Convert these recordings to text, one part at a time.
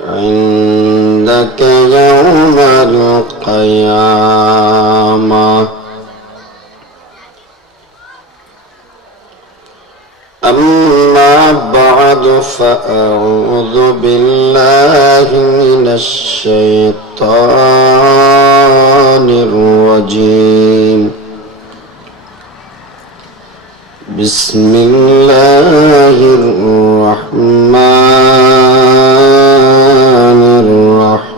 عندك يوم القيامة. أما بعد فأعوذ بالله من الشيطان الرجيم. بسم الله الرحمن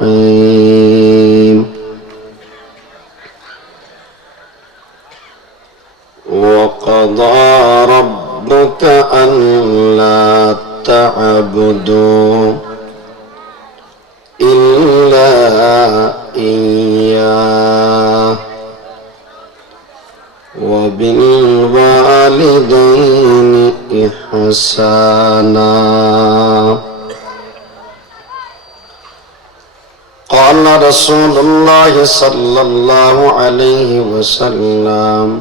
الرحيم. وقضى ربك ألا تعبدوا إلا إياه وبالوالدين إحسانا. قال رسول الله صلى الله عليه وسلم: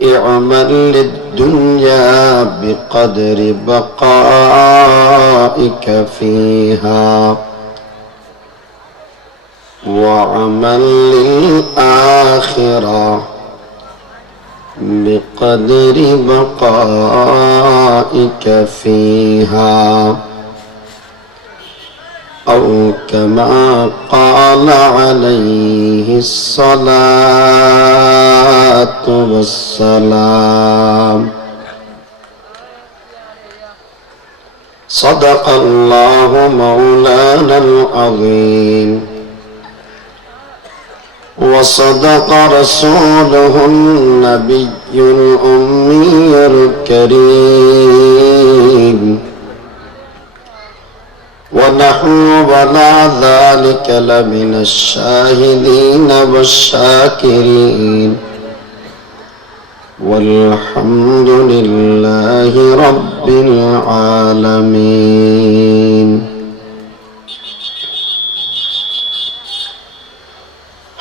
اعمل للدنيا بقدر بقائك فيها، وعمل للآخرة بقدر بقائك فيها، أو كما قال عليه الصلاة والسلام. صدق الله مولانا العظيم، وصدق رسوله النبي الأمي الكريم، ونحن على ذلك لمن الشاهدين والشاكرين، والحمد لله رب العالمين.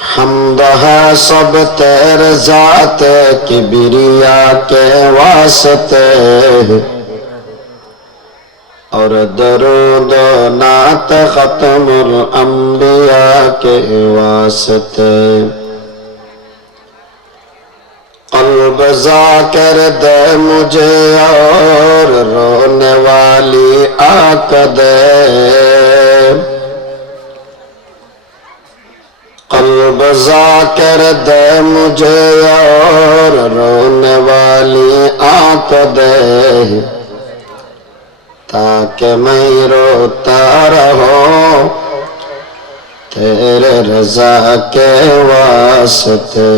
حمد ہے سب تیرے ذات کبریا کے واسطے، اور درود و نعت ختم الانبیاء کے واسطے. قلب ذاکر دے مجھے اور رونے والی آنکھ دے، قلب ذاکر دے مجھے اور رونے والی آنکھ دے، تاکہ میں روتا رہوں تیرے رضا کے واسطے،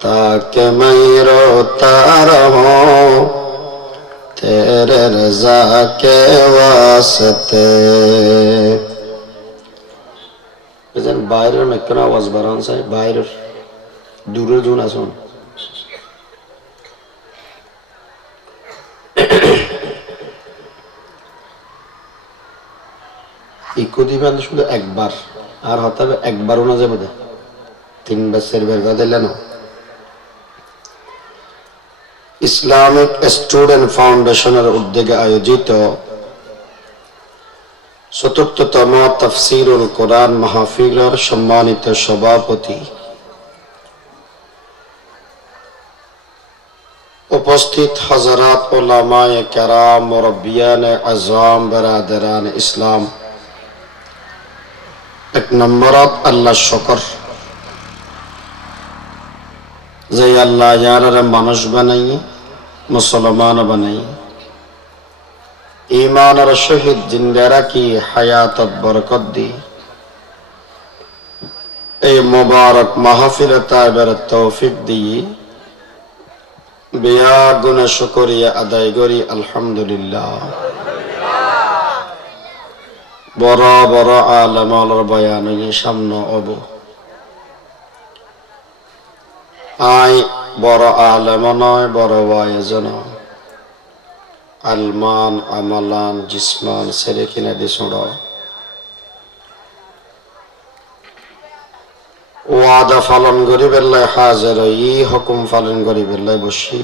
تاکہ میں روتا رہوں تیرے رضا کے واسطے. বাইরের মেকনা আওয়াজ বাড়ান চাই, বাইরের দূরে জন আসুন. ইকো দিবেন শুধু একবার, আর হতে হবে একবারও না যাবে, তিনবার চারবার দিলে না. ইসলামিক স্টুডেন্ট ফাউন্ডেশনের উদ্যোগে আয়োজিত চতুর্থতম তাফসীরুল কোরআন মাহফিলের সম্মানিত সভাপতি, উপস্থিত হযরত উলামায়ে কেরাম, মুরব্বিয়ানে আযম, বেরাদারান ইসলাম, এক নম্বরত আল্লাহ শুকর যে আল্লাহ ইয়ারে মানুষ বানাই, মুসলমান বানাই, ঈমানের সহিত জিন্দা রাখি, হায়াতত বরকত দি, এই মুবারক মাহফিলে তাইবার তৌফিক দি, বিয়া গুণে শুকরিয়া আদায় করি আলহামদুলিল্লাহ. বড় বড় আলেমর বয়ান সামনে অব আই বড় আলেম নয়, বড় ওয়াইজন, আলমান আমালান জিসমান ছেড়ে কিনে দিছড় ওয়াদা পালন করি বেলায় হাজার ই হুকুম পালন করি বেলায় বসি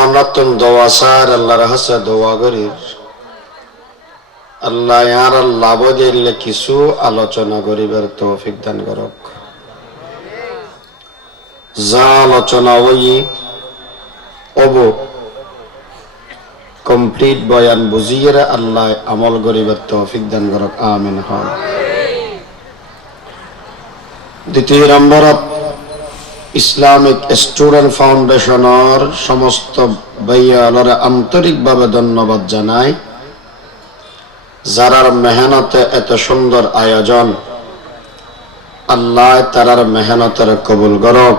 অনত ওয়াক্তন দোয়া সার আল্লাহর হাসে দোয়া করি আল্লাহ ইয়ার লাভ দিলে কিছু আলোচনা করিবার তৌফিক দান করক। যা আলোচনা ওই অব কমপ্লিট বয়ান বুঝিয়ে আল্লাহ আমল করিবার তৌফিক দান করক। আমিন। হন দ্বিতীয় নম্বরত ইসলামিক স্টুডেন্ট ফাউন্ডেশনের সমস্ত ভাইয়ালর আন্তরিকভাবে ধন্যবাদ জানাই, যারার মেহনতে এত সুন্দর আয়োজন। আল্লাহ তারার মেহনতের কবুল করক।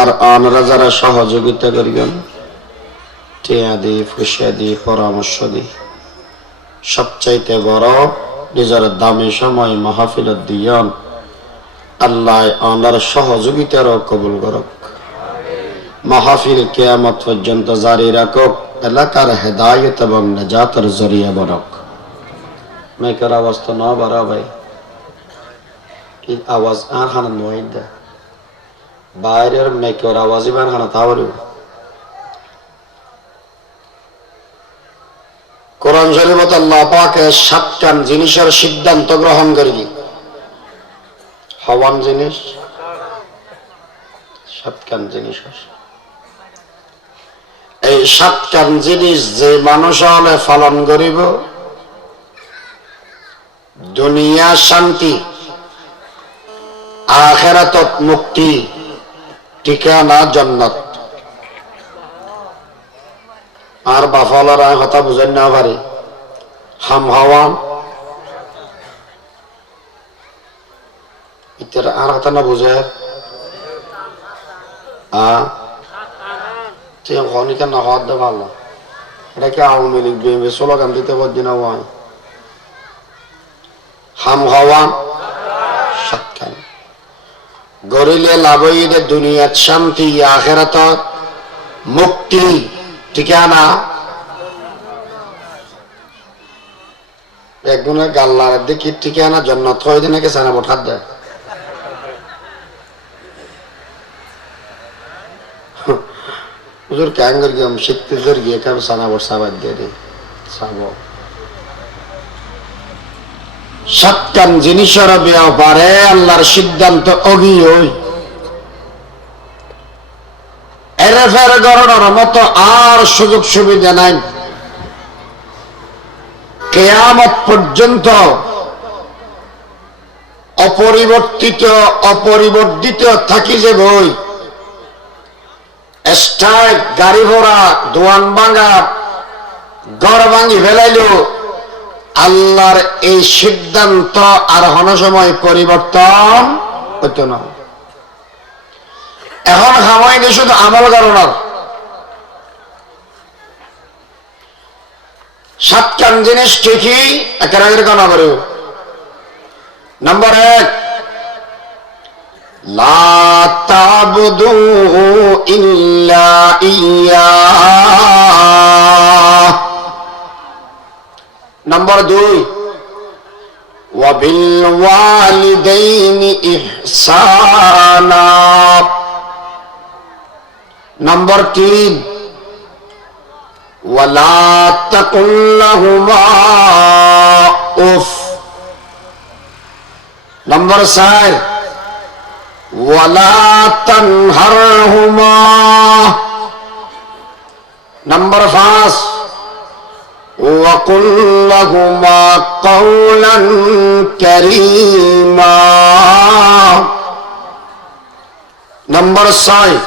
আর আনরা যারা সহযোগিতা করিবেন টিয়া দি ফুসিয়া দি পরামর্শ দি সবচাইতে বড় নিজের দামি সময় মাহফিলত দিয়ন, আল্লাহ আনার সহযোগিতারও কবুল করক। মাহফিল কিয়ামত পর্যন্ত জারি রাখক, এলাকার হেদায়েত এবং নেজাতের জরিয়া বনক। মেকের আওয়াজ তো না বাড়া ভাই, কি আওয়াজ আর হানা নয় দে বাইরের মেকের আওয়াজই বার হানা তাহলে কোরআন শরীফত আল্লাহ পাকে 7 জিনিসের সিদ্ধান্ত গ্রহণ করি। হওয়ান জিনিস 7 জিনিস, এই 7 জিনিস যে মানুষ হলে পালন করিব দুনিয়া শান্তি, আখিরাতত মুক্তি, ঠিকানা জান্নাত। আর বাফালারা কথা বুঝেন না পারে হাম হাওয়ান ইতার আর কথা না বুঝে খনিকা না হওয়ার দে ভালো। এটা কি আওয়ামী লীগ বিএনপি স্লোগান দিতে পারছি না ওয়াই হাম হাওয়ান 7 গরিলে লাভই দে দুনিয়াত শান্তি, আখিরাত মুক্তি, ঠিকানা। একগুণে গাল্লার দেখি ঠিকানা জান্নাত হয় দিন নাকি সানা বঠাত দেয়। হুজুর ক্যাঙ্গর গিয়ে শিখতে জোর গিয়ে কারো সানা বট সাবাদ দিয়ে রে সাব 7 জিনিসের ব্যাপারে আল্লাহর সিদ্ধান্ত অগি হই এর ফের গড়ার মতো আর সুযোগ সুবিধা নাই। কিয়ামত পর্যন্ত অপরিবর্তিত থাকি যে বই স্ট্রাইক গাড়ি ঘোড়া দোয়ান ভাঙা ঘর ভাঙি ফেলাইল, আল্লাহর এই সিদ্ধান্ত আর কোনো সময় পরিবর্তন হইত না। এখন খামাইনি শুধু আমল কারণার 7 জিনিস ঠিকই একের কানা করে। নম্বর 1 লা তা'বুদু ইল্লা ইয়্যাহ। নম্বর 2 ওয়া বিল ওয়ালিদাইনি ইহসানা। নম্বর 3 ওয়ালা তাকুল লাহুমা উফ। নম্বর 4 ওয়ালা তানহারহুমা। নম্বর 5 ওয়াকুল লাহুমা কাওলান কারীমা। নম্বর 6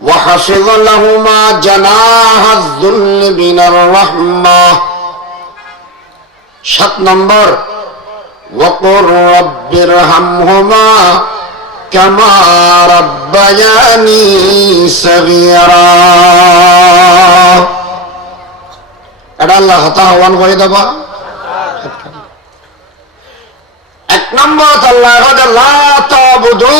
وحفظ لهما جناح الذل من الرحمة। 7 নম্বর وقل رب ارحمهما كما ربياني صغيرا। এটা আল্লাহ আহ্বান করে দেবা। 1 নম্বর আল্লাহ লা তা'বুদু,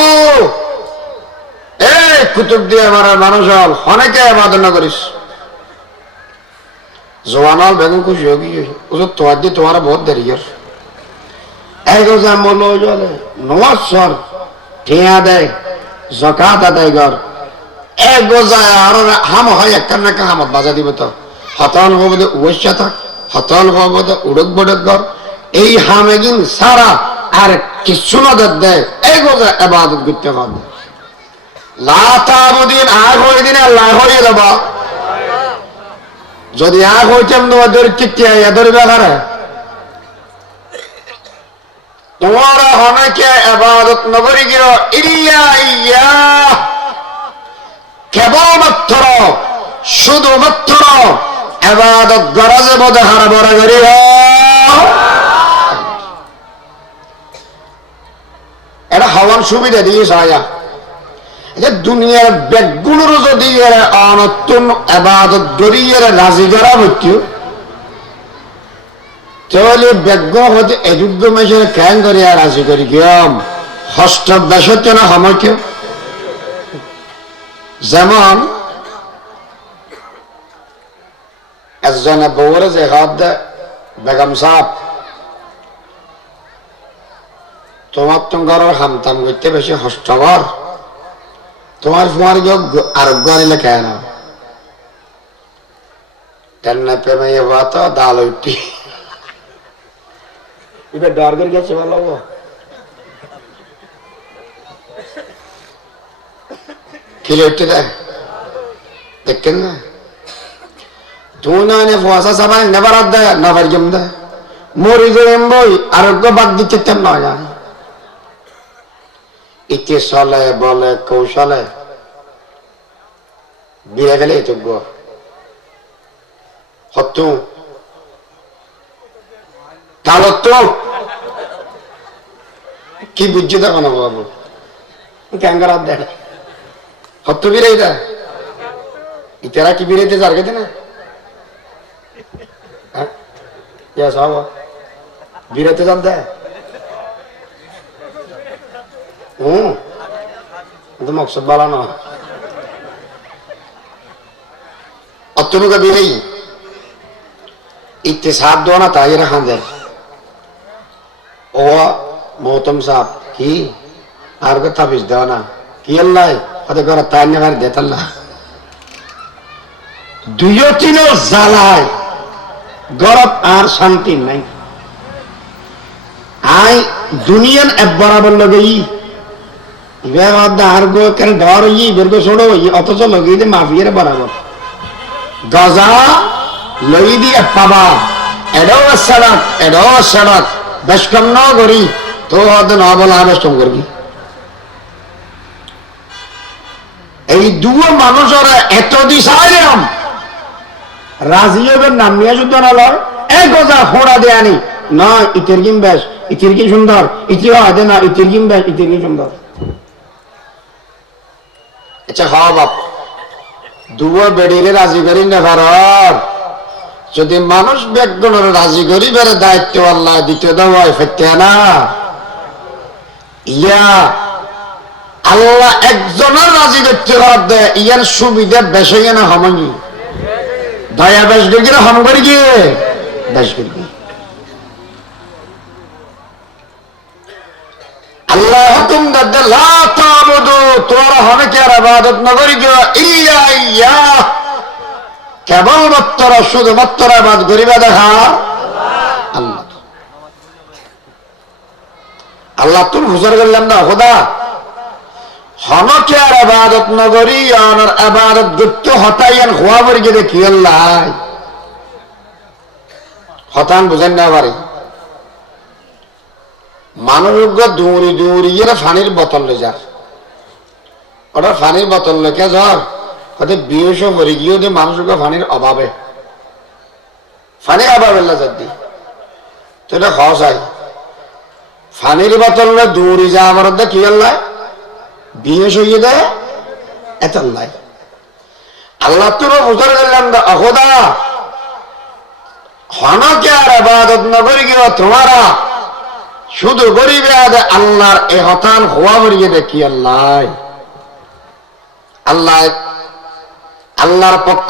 এই কুতুব দিয়ে আমার মানুষ হল অনেকে আবাদনা করিস জোয়ানাল বেগম খুশি হোক তোমার দিয়ে তোমার বহুত দেরি কর নমাজ সর ঠিয়া দেয় জকাত আদায় কর এগোজায় আর হাম হয় একটা না হামত বাজা দিব তো হতন হবো উবস্যা থাক হতন হবো উড়ক বড়ক ঘর এই হামেগিন সারা আর কিছু নজর দেয় এগোজায় এবাদত করতে পারবে লাতাবুদিন আগ হয়ে দিন আল্লাহ হয়ে যাবা যদি আগ হইতাম তোমাদের টিকিয়া এদের ব্যাপারে তোমরা অনেকে এবাদত নগরী গিয়ে ইল্লা ইয়া কেবলমাত্র শুধুমাত্র এবাদত গরজে বোধ হারা বড় করি এটা হওয়ার সুবিধা দিয়ে সায়া দুনিয়ার ব্যাগগুলোর যদি অনতুন এবাদত গড়িয়ে রাজি করা হইত তাহলে ব্যাগ হতে এযোগ্য মেশে ক্যান করিয়া রাজি করি গিয়াম হস্ত বেসতে না আমাকে যেমন একজনে বউরে যে হাত দেয় বেগম সাহেব তোমার তোমার হামতাম করতে বেশি হস্তবর তোমার তোমার আরোগ্য আনিলে কেন তেমনি প্রেমে তো দাল উঠি এবার ডর করে গেছে ভালো খেলে উঠতে দেয় দেখেন না তুমি না ফসা সবাই নেবার দেয় না পারজম দেয় মরি যে বই আরোগ্য বাদ দিচ্ছে তেম না যায় ইতি চলে বলে কৌশলে বিয়ে গেলে যোগ্য হত্যু কালত কি বুঝছে দেখো না বাবু ক্যাঙ্গার দেখ হত্যু বিরাই দেয় ইতারা কি বিরাইতে যার গেছে না বিরাইতে যান দেয় মকসদ বালা না অত্যনুকা বিরাই ইতে সাপ দো না তাই রাখান দেয় ও মৌতম সাপ কি আর কে তাবিজ দেওয়া না কি আল্লাহ হতে করে তাই না দেত আল্লাহ দুইও তিনও জ্বালায় গরব আর শান্তি নাই আই দুনিয়ান এক বরাবর লগেই আর গো কেন ডর হই বেরগো ছোড়ো অথচ লগেই দে মাফিয়ার বরাবর গজা লই দি পাবা এডো সড়ক বেশ কম ন করি তো হয়তো না বলা বেশ কম করবি এই দুও মানুষের এত দিশাইলাম রাজি হবেন নাম নিয়ে শুদ্ধ না লয় এক গজা ফোড়া দেয় আনি না ইতির কিম বেশ ইতির কি সুন্দর ইতি হাতে না ইতির কিম বেশ ইতির কি সুন্দর আচ্ছা হওয়া বাপ দুও বেড়িরে রাজি করি না ভারত যদি মানুষ ব্যাগগুলোর রাজি করি বেড়ে দায়িত্ব আল্লাহ দিতে দেওয়ায় ফেরতে না ইয়া আল্লাহ একজনের রাজি করতে দেয় ইয়ার সুবিধা বেশে না হমাঙ্গি দয়া বেশ গিয়ে হম করি গিয়ে বেশ করি আল্লাহ হুকুম দে লা তাবুদু তোরা অনেকে আর ইবাদত না করি গিয়ে ইল্লা ইয়া কেবলমাত্র শুধুমাত্র ইবাদত করিবা দেখা আল্লাহ আল্লাহ তুমি হুজুর করলাম না খোদা হনকে আর ইবাদত না করি আর ইবাদত করতে হতাইয়ান হওয়া বলি গিয়ে কি আল্লাহ হতান বুঝেন না পারে মানুষ দৌড়ি দৌড়ি গিয়ে ফানির বোতল লে যার ওটা ফানির বোতল লেখে যার হয়তো বিয়েশ মরে গিয়েও যে মানুষকে ফানির অভাবে ফানির অভাবে যদি তো এটা খাওয়া চাই ফানির বোতল দৌড়ি যা আমার কি আল্লাহ বিয়েশ হইয়ে দেয় এত আল্লাহ আল্লাহ তোর বুঝতে গেলাম অহদা হনকে আর ইবাদত না করি গিয়ে তোমারা শুধু গরিবে আদে আল্লাহর এ হতান হওয়া বলিয়ে দেখি আল্লাহ আল্লাহ আল্লাহর পক্ষ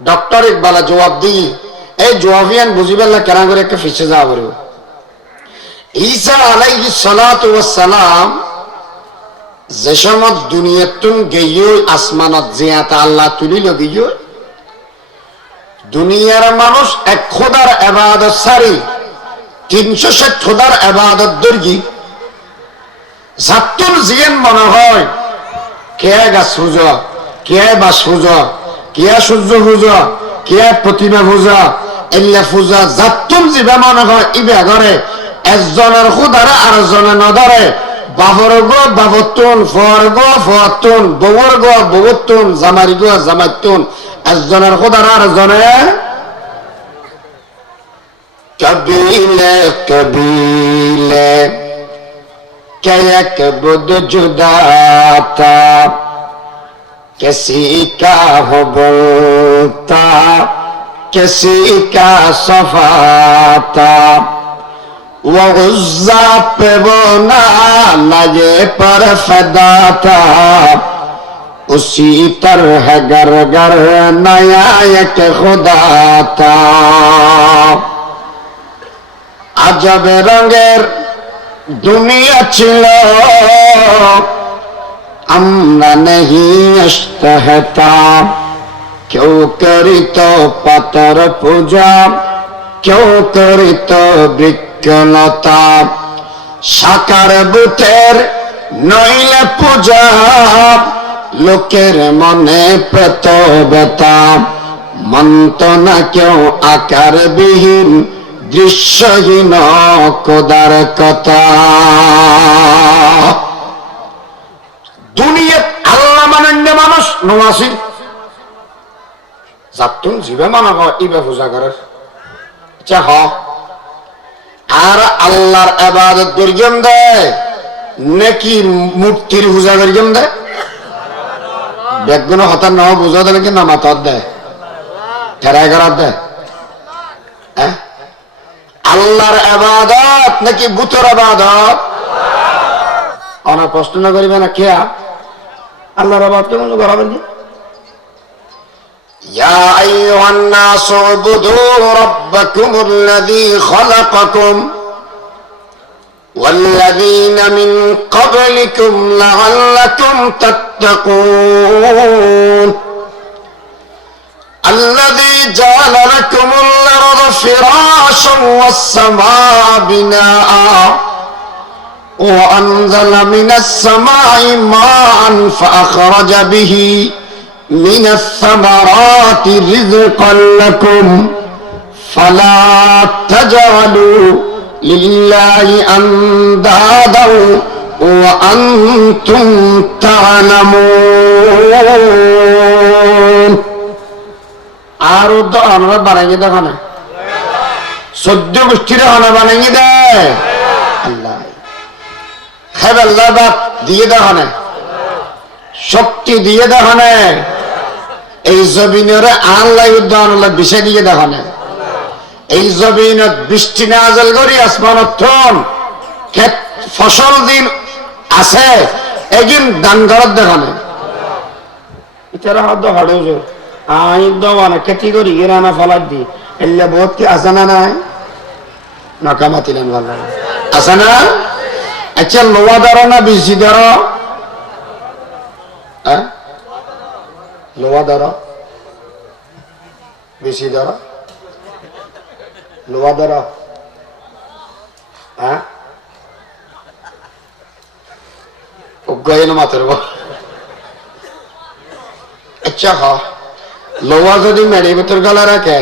ডক্টর ইকবালা জবাব দিই এই জবাবিয়ান বুঝিবেলা কেন করে একটা ফিসে যাওয়া বলব ঈসা আলাইহিস সালাতু ওয়াস সালাম যে সময় দুনিয়াতুন গেইও আসমানত জিয়াতা আল্লাহ তুলিল গিয়ে দুনিয়ার মানুষ এক খোদার ইবাদত সারি 360 খোদার ইবাদত দর্গি জাতুল জিয়ান মনে হয় কে গাছ পূজা কে বাস পূজা কে সূর্য পূজা কে প্রতিমা পূজা এল্লা পূজা জাতুল জিবা মনে হয় ইবে ঘরে একজনের খোদারে আরেকজনে নধরে বাবর গো বাবতুন ফর গো ফতুন বউর গো বউতুন জামারি গো জামাতুন একজনের খোদার আরেকজনে কবিলে কবিলে কে এক বুদ জুদা তা किसी का हो बोलता किसी का सफाता वो गुस्सा पे वो ना लगे पर फदा था उसी तरह घर घर नया एक खुदा था अजब रंगेर दुनिया छिलो আমরা नहीं अष्टहता क्यों करी तो पतर पूजा क्यों करी तो বৃক্ষলতা সাকার বুতের নইলে পূজা লোকের মনে প্রেত বেতা মন্ত না কেউ আকার বিহীন দৃশ্যহীন খোদার কথা দুনিয়াত আল্লাহ মানন্য মানুষ নমাসির জাতুন জিবে মানা হয় ইবে পূজা করে চাহ আর আল্লাহর ইবাদত করিম দেয় নাকি মূর্তির পূজা করিম দেয় বেগুন হতার নাম বুঝা দেয় নাকি নামাত দেয় ঠেরাই করার দেয় আল্লাহর ইবাদত নাকি বুতের ইবাদত অনা প্রশ্ন না করিবে না খেয়া আল্লাহর ইবাদত কেমন করাবেন ইয়া আইয়ুহান নাস উবুদু রাব্বাকুমুল্লাযী খালাকাকুম ওয়াল্লাযীনা মিন ক্বাবলিকুম লাআল্লাকুম তাত্তাকুন الذي جعل لكم الأرض فراشا والسماء بناء وأنزل من السماء ماء فأخرج به من الثمرات رزقا لكم فلا تجعلوا لله أندادا وأنتم تعلمون আর আমরা বানাইয়ে দেখো না 14 গোষ্ঠীর হনা বানাইয়ে দেয় আল্লাহ হেবাল্লাহ দিয়ে দেখো না শক্তি দিয়ে দেখো না এই জমিনের আল্লাহ উদ্যান বিষয় দিয়ে দেখো না এই জমিনত বৃষ্টি নাজল করি আসমানত ক্ষেত ফসল দিন আছে একদিন দান করার দেখো না ইতারা হদ হড়েও আই দওয়ানা খেতি করি গিরানা ফলাদ দি এল্লা বহুত কি আসানা নাই নাকামাতিলেন ভালো আসানা আচ্ছা লোয়া ধরো না বেশি ধরো লোয়া ধরো বেশি ধরো লোয়া ধরো গয়েন মাত্র আচ্ছা হ লোয়া যদি মেড়ি ভিতর গলা রাখে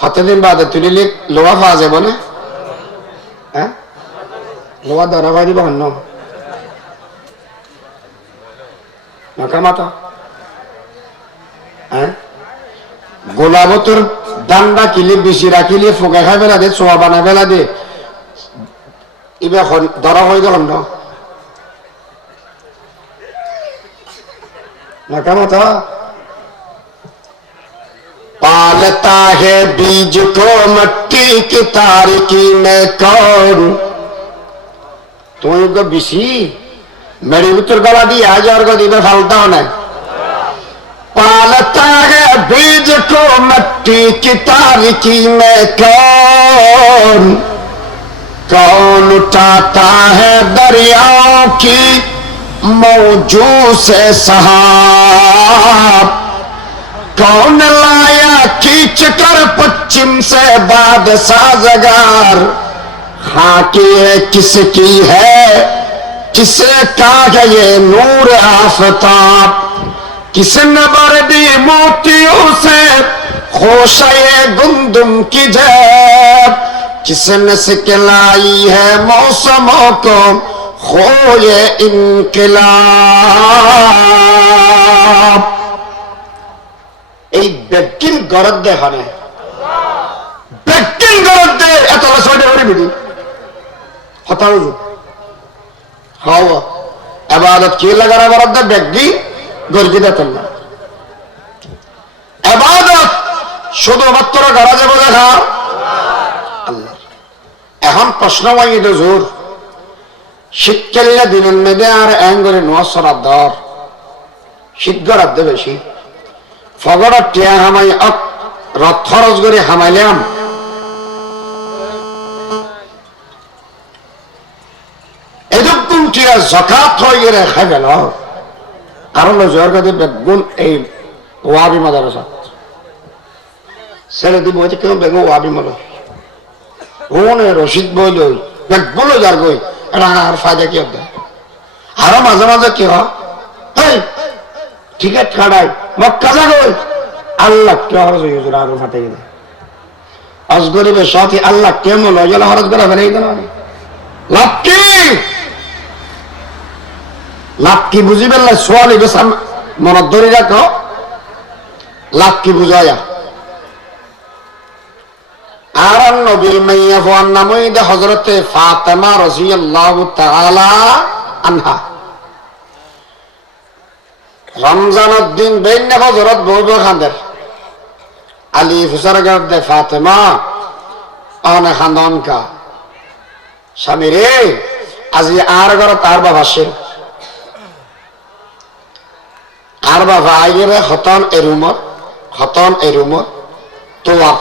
হতে দিন বাদে তুলিলে লোয়া পাওয়া যাবো না হ্যাঁ লোয়া ধরা ভাই দিব অন্য মাথা হ্যাঁ গোলাবতর দান রাখিলে বেশি রাখিলে ফোকা খাই বেলা দে চোয়া বানাই বেলা দে এবার ধরা হয়ে গেল না মাথা पालता है बीज को मट्टी की तारीकी में कौन तुमको बिसी मेरी उत्तर गला दी आज और को दी में फलता होना पालता है बीज को मट्टी की तारीकी में कौन कौन उठाता है दरियाओं की मौजू से सहाब कौन लाया खींच कर पश्चिम से बादशाह जगार खाकी किसकी है किसे कहा ये नूर आफताब किसने बरदी मोतियों से खोशाए गुंदुम की जैब किसने सिखलाई है मौसमों को खोए इनकलाब এই ব্যক্তির গরদ দে হারে ব্যক্তির গরদ দে এত ছয়টা করে বিধি হতাও হাওয়া ইবাদত কি লাগার গরদ দে ব্যক্তি গর্জি দেতেন না ইবাদত শুধুমাত্র গরাজে বলে খা আল্লাহ এখন প্রশ্ন হয় তো জোর শিক্ষাল্লা দিনের মেদে আর অ্যাঙ্গরে নোয়াসরাত দর শীতগরাত দে বেশি ফগড় টিয়া হামাই রথ খরচ করে হামাইলাম এরকম টিয়া জকাত হয়ে গেলে খাই গেল কারণ জোয়ার কাছে বেগুন এই ওয়াবি মাদারসা ছেড়ে দিব কেউ বেগুন ওয়াবি মাদা ওনে রশিদ বই লই বেগুন যার গই এটা আর ফায়দা কি হবে আরো মাঝে মাঝে কি হয় টিকিট কাটাই মক্কা যাগই আল্লাহ কে খরচ হয়ে গেছে আরো ফাটে গেলে অজগরিবের সাথে আল্লাহ কেমন হয়ে গেল খরচ করা ফেলে গেল লাভ কি লাভ কি বুঝি পেলে সোয়ালি মনত ধরে রাখো লাভ কি বুঝায়া আর নবীর মাইয়া হওয়ার নাম হযরতে ফাতেমা রাদিয়াল্লাহু তাআলা আনহা রমজানের দিন বেন্য হযরত বউব খানদের আলী ফুসার গাদে ফাতেমা অনে খানদন কা স্বামী রে আজি আর ঘরত আর বাবা সে আর বাবা আইরে হতন এরুমত তোয়া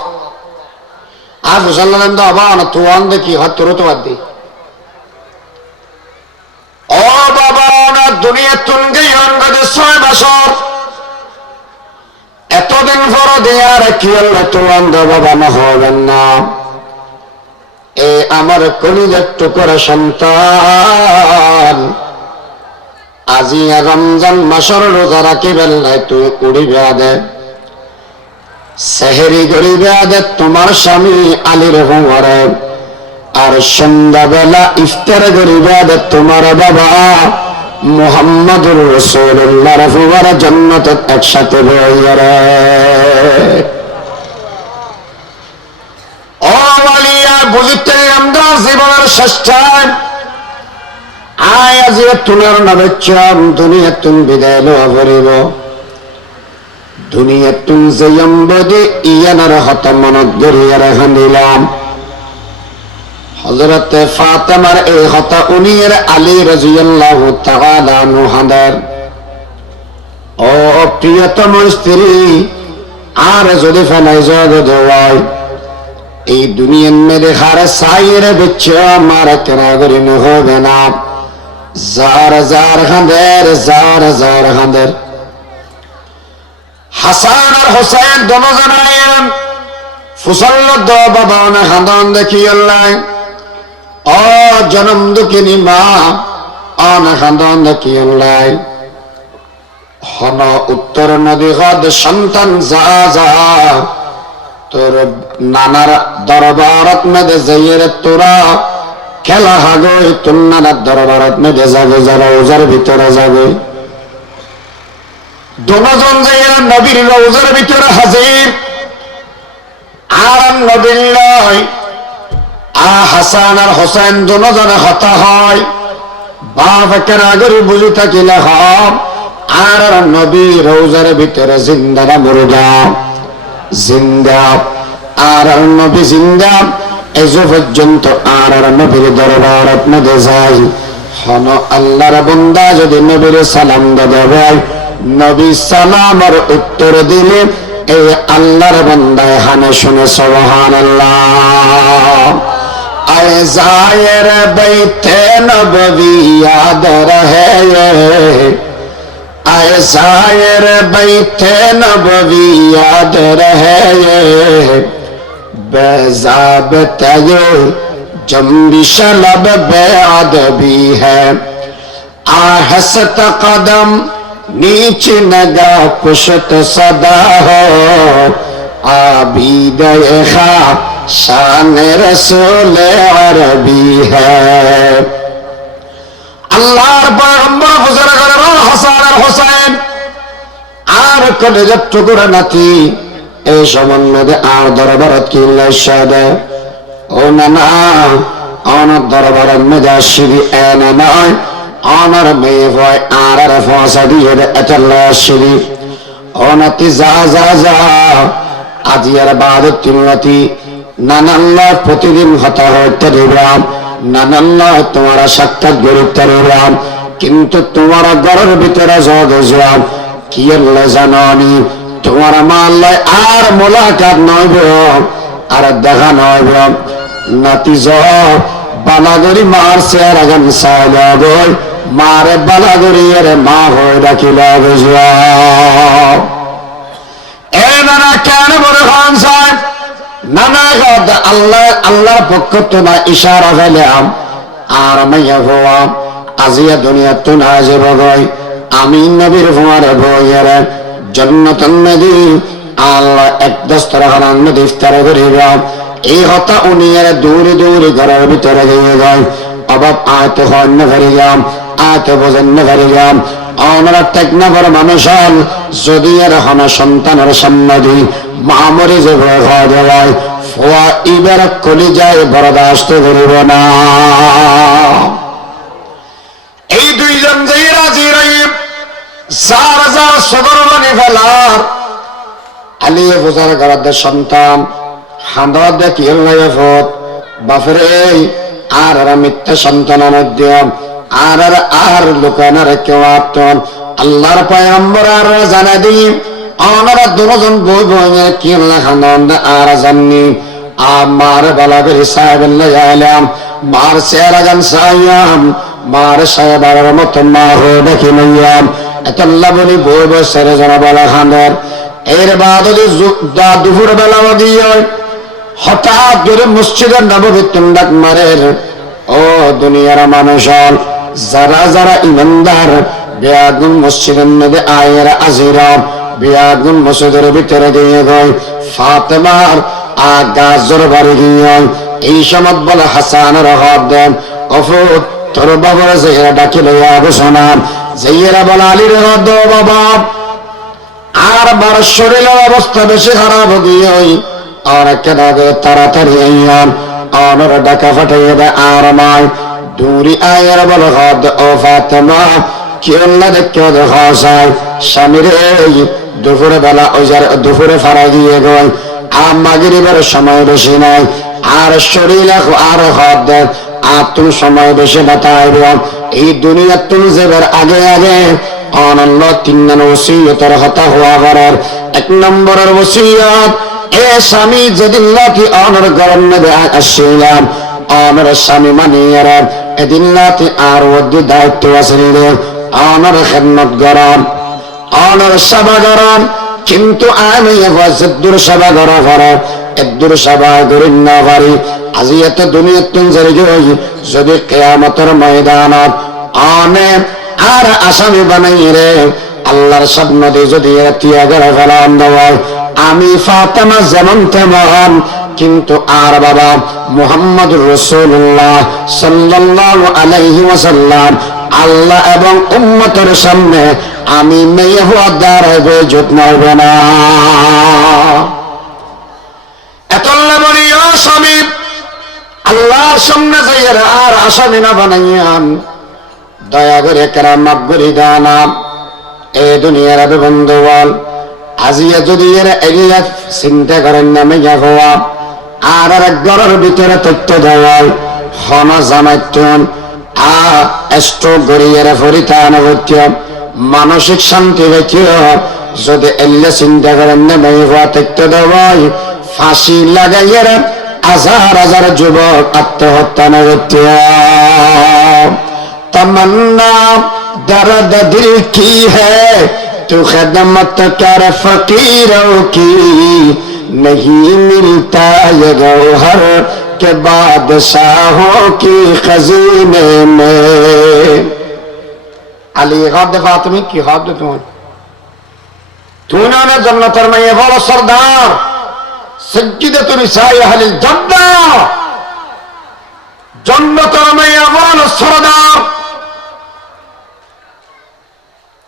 আর ফুসাল্লাম তো আবা না তোয়ান দেখি হতর তো বাদ দি ও বাবা না দুনিয়া তুনগে ইয়ঙ্গদে 6 বছর এতদিন পর দেয়ার কি আল্লাহ তোয়ান দে বাবা না হবেন না এ আমার কলিজার টুকরা সন্তান আজি রমজান মাসের রোজা রাখিবেন নাই তুই উড়িবে আদে সেহরি গড়িবে আদে তোমার স্বামী আলীর হুমরে আর সন্ধ্যাবেলা ইফতার গড়িবে আদে তোমার বাবা মুহাম্মদুর রাসূলুল্লাহর হুমরে জান্নাতে একসাথে বইরে ও ওয়ালিয়া বুঝতে আমরা জীবনের শেষ আয় আজি তুনার নামে চাম দুনিয়া তুম বিদায় লওয়া করিব দুনিয়া তুম জয়ম্বদে ইয়ানার হত মনত গড়িয়া রেখে দিলাম হযরতে ফাতেমার এই হত উনির আলী রাদিয়াল্লাহু তাআলা আনহুদের ও প্রিয়তম স্ত্রী আর যদি ফেলাই জগে দেওয়াই এই দুনিয়ার মেরে হারে সাইরে বেচ্ছে আমার কেনা করি হবে না জার জার খান্দের হাসান আর হোসেন দুজন আইন ফুসল্ল দো বাবা না খান্দন দেখি আল্লাহ ও জন্ম দুঃখিনী মা অন খান্দন দেখি আল্লাহ হন উত্তর নদী হদ সন্তান যা যা তোর নানার দরবারত মেদে যাইয়ের তোরা খেলা হাগই তোর নানার দরবারত মেদে যাবে যারা ওজার ভিতরে যাবে দুজন যাইয়া নবীর রওজার ভিতরে হাজির আর নবীর লয় হাসান আর হোসেন দুজনে হতা হয় বাপ কেনা করে বুঝি থাকিলে হব আর নবী রওজার ভিতরে জিন্দারা মুর্দা জিন্দা আর নবী জিন্দা এজো পর্যন্ত আর নবীর দরবারত মধ্যে যাই হন আল্লাহর বান্দা যদি নবীর সালাম দেবে নবী সালামের উত্তর দিলে এই আল্লাহর বান্দা হানে শুনে সুবহানাল্লাহ आए जायर बैठे नबवी याद रहे आए जायर बैठे नबवी याद रहे बेजाब तैयो जम्बी शलब बेअदबी है आहस्त कदम नीचे नगा पुशत सदा हो आबीद खा शान रसूल अरबी है আল্লাহর পয়গম্বর বুজুর্গ হাসান আর হোসেন আর কলেজের টুকরা নাতি এই সমন্বয়ে আর দরবারত কি লাইসাদে ও নানা অনার দরবারের মধ্যে আসিবি এনে নয় অনার মেয়ে ভয় আর আর ফসা দিয়ে এতলা আসিবি ও নাতি যা যা যা আজি আর বাদত তিন নাতি নানাল্লাহ প্রতিদিন হতা হইতে দিলাম নানাল্লাহ তোমার সাক্ষাৎ গরিবতে দিলাম কিন্তু তোমার ঘরের ভিতরে যাম কি আল্লাহ জানি তোমার মাল্লায় আর মোলাকাত নইব আর দেখা নইব নাতি য বালাগরি মার চেয়ার আগান চাইলা গই মারে বালাগরি এর মা হয়ে রাখিল এ নানা কেন বলে খান সাহেব নানা আল্লাহ আল্লাহর পক্ষ তো না ইশারা ফেলাম আর মাইয়া ভোয়া আজিয়া দুনিয়া তো না যাব গই আমি নবীর ভোয়ারে ভয়ের জন্নতুন নদী আল্লাহ এক দস্তরখানার মধ্যে ইফতার করিলাম এই হতা উনি এর দূরে দূরে ঘরের ভিতরে গিয়ে গয় অভাব আয়তে হন্য ভরিলাম আয়তে বোঝেন ভরিলাম অনারা টেকনাফর মানুষ হল যদি এর হন সন্তানের সম্মতি মামরে যে ভয় দেওয়ায় ফোয়া ইবার কলি যায় বরদাস্ত করিব না এই দুইজন যে রাজি রহিম যার যার সদর বানি ফেলার আলিয়ে বোঝার ঘরের সন্তান হাঁদা দেখি ফত বাপের এই আর মিথ্যা সন্তানের মধ্যে আর আর লোকানার কেউ আত্মন আল্লাহর পয়গম্বর আর জানা দিই ওনারা দুজন বই বই কি খান আর জাননি আমার বালাগের সাহেব আলাম মার চেহারা গান সাইয়াম মার সাহেবার মতো মা হয়ে দেখি নইয়াম এতল্লা বলি বই বই সেরে জানা বলা খানের এর বাদ দুপুর বেলা গিয়ে হঠাৎ করে মসজিদের নববীর ডাক মারের ও দুনিয়ার মানুষ যারা যারা ইমানদার বেয়াগুন মসজিদের মধ্যে আয়ের আজিরা বেয়াগুন মসজিদের ভিতরে দিয়ে গয় ফাতেমার গাজর বাড়ি গিয়ে এই সময় বলে হাসানের হাত দেন অফুত তোর বাবার যেরা ডাকি লইয়া ঘোষণা যেরা বলে আলীর হাত দো বাবা আর বার শরীরের অবস্থা বেশি খারাপ গিয়ে আর কেনাগে তাড়াতাড়ি আইয়ান আর ডাকা ফাটাইয়া দেয় আর মায় দূরি আয়ের বল হাত ও ফাতেমা কি আল্লাহ দেখে দেখা যায় স্বামীর এই দুপুরে বেলা ওই যার দুপুরে ফাড়া দিয়ে গয় আর মাগরিবের সময় বেশি নাই আর শরীর আর হাত দেয় আর তুমি সময় বেশি বাতাইব এই দুনিয়া তুমি যাবার আগে আগে অনন্য তিন ওসিয়তের হতা হওয়া করার এক নম্বরের ওসিয়ত এ স্বামী যেদিন লাতি অনর গরম নেবে আসছিলাম অনর স্বামী মানিয়ার এদিন লাতি আর ওদের দায়িত্ব আছে অনর খেদমত গরম অনর সেবা গরম কিন্তু আমি দূর সেবা করা পারো এদূর সেবা করি না পারি আজি এত দুনিয়া তুম যদি কেয়ামতের ময়দানত অনে আর আসামি বানাই রে আল্লাহর স্বপ্ন দিয়ে যদি ত্যাগের ফেলান দেওয়ায় আমি ফাতেমা যেমন তেমন কিন্তু আর বাবা মুহাম্মদুর রাসূলুল্লাহ সাল্লাল্লাহু আলাইহি ওয়াসাল্লাম আল্লাহ এবং উম্মতের সামনে আমি মেয়ে হওয়া দাঁড়াবে যত্ন হবে না এতল্লা বলি ও স্বামী আল্লাহর সামনে যাই আর আসামি না বানাইয়ান দয়া করে কেরাম মাফ করে দানা এই দুনিয়ার বন্ধুগণ আজিয়া যদি এরা এগিয়ে চিন্তা করেন না মেয়া হওয়া আর এক ঘরের ভিতরে তথ্য দেওয়াল হন জানাইতন স্ট্রোক গড়িয়ে ফরিতান হইত মানসিক শান্তি হইত যদি এলে চিন্তা করেন না মেয়ে হওয়া তথ্য দেওয়াই ফাঁসি লাগাইয়ে হাজার হাজার যুবক আত্মহত্যা না করতে तमन्ना दर्द दिल की है तो खिदमत कर फकीरों की नहीं मिलता ये गौहर के बादशाहों की खजीने में अली हद फातिमी की हद तूने उन्हें जन्नतर में ये बोलो सरदार सज्जिदतु निसाई अहलिल जन्नह जन्नतर में ये बोलो सरदार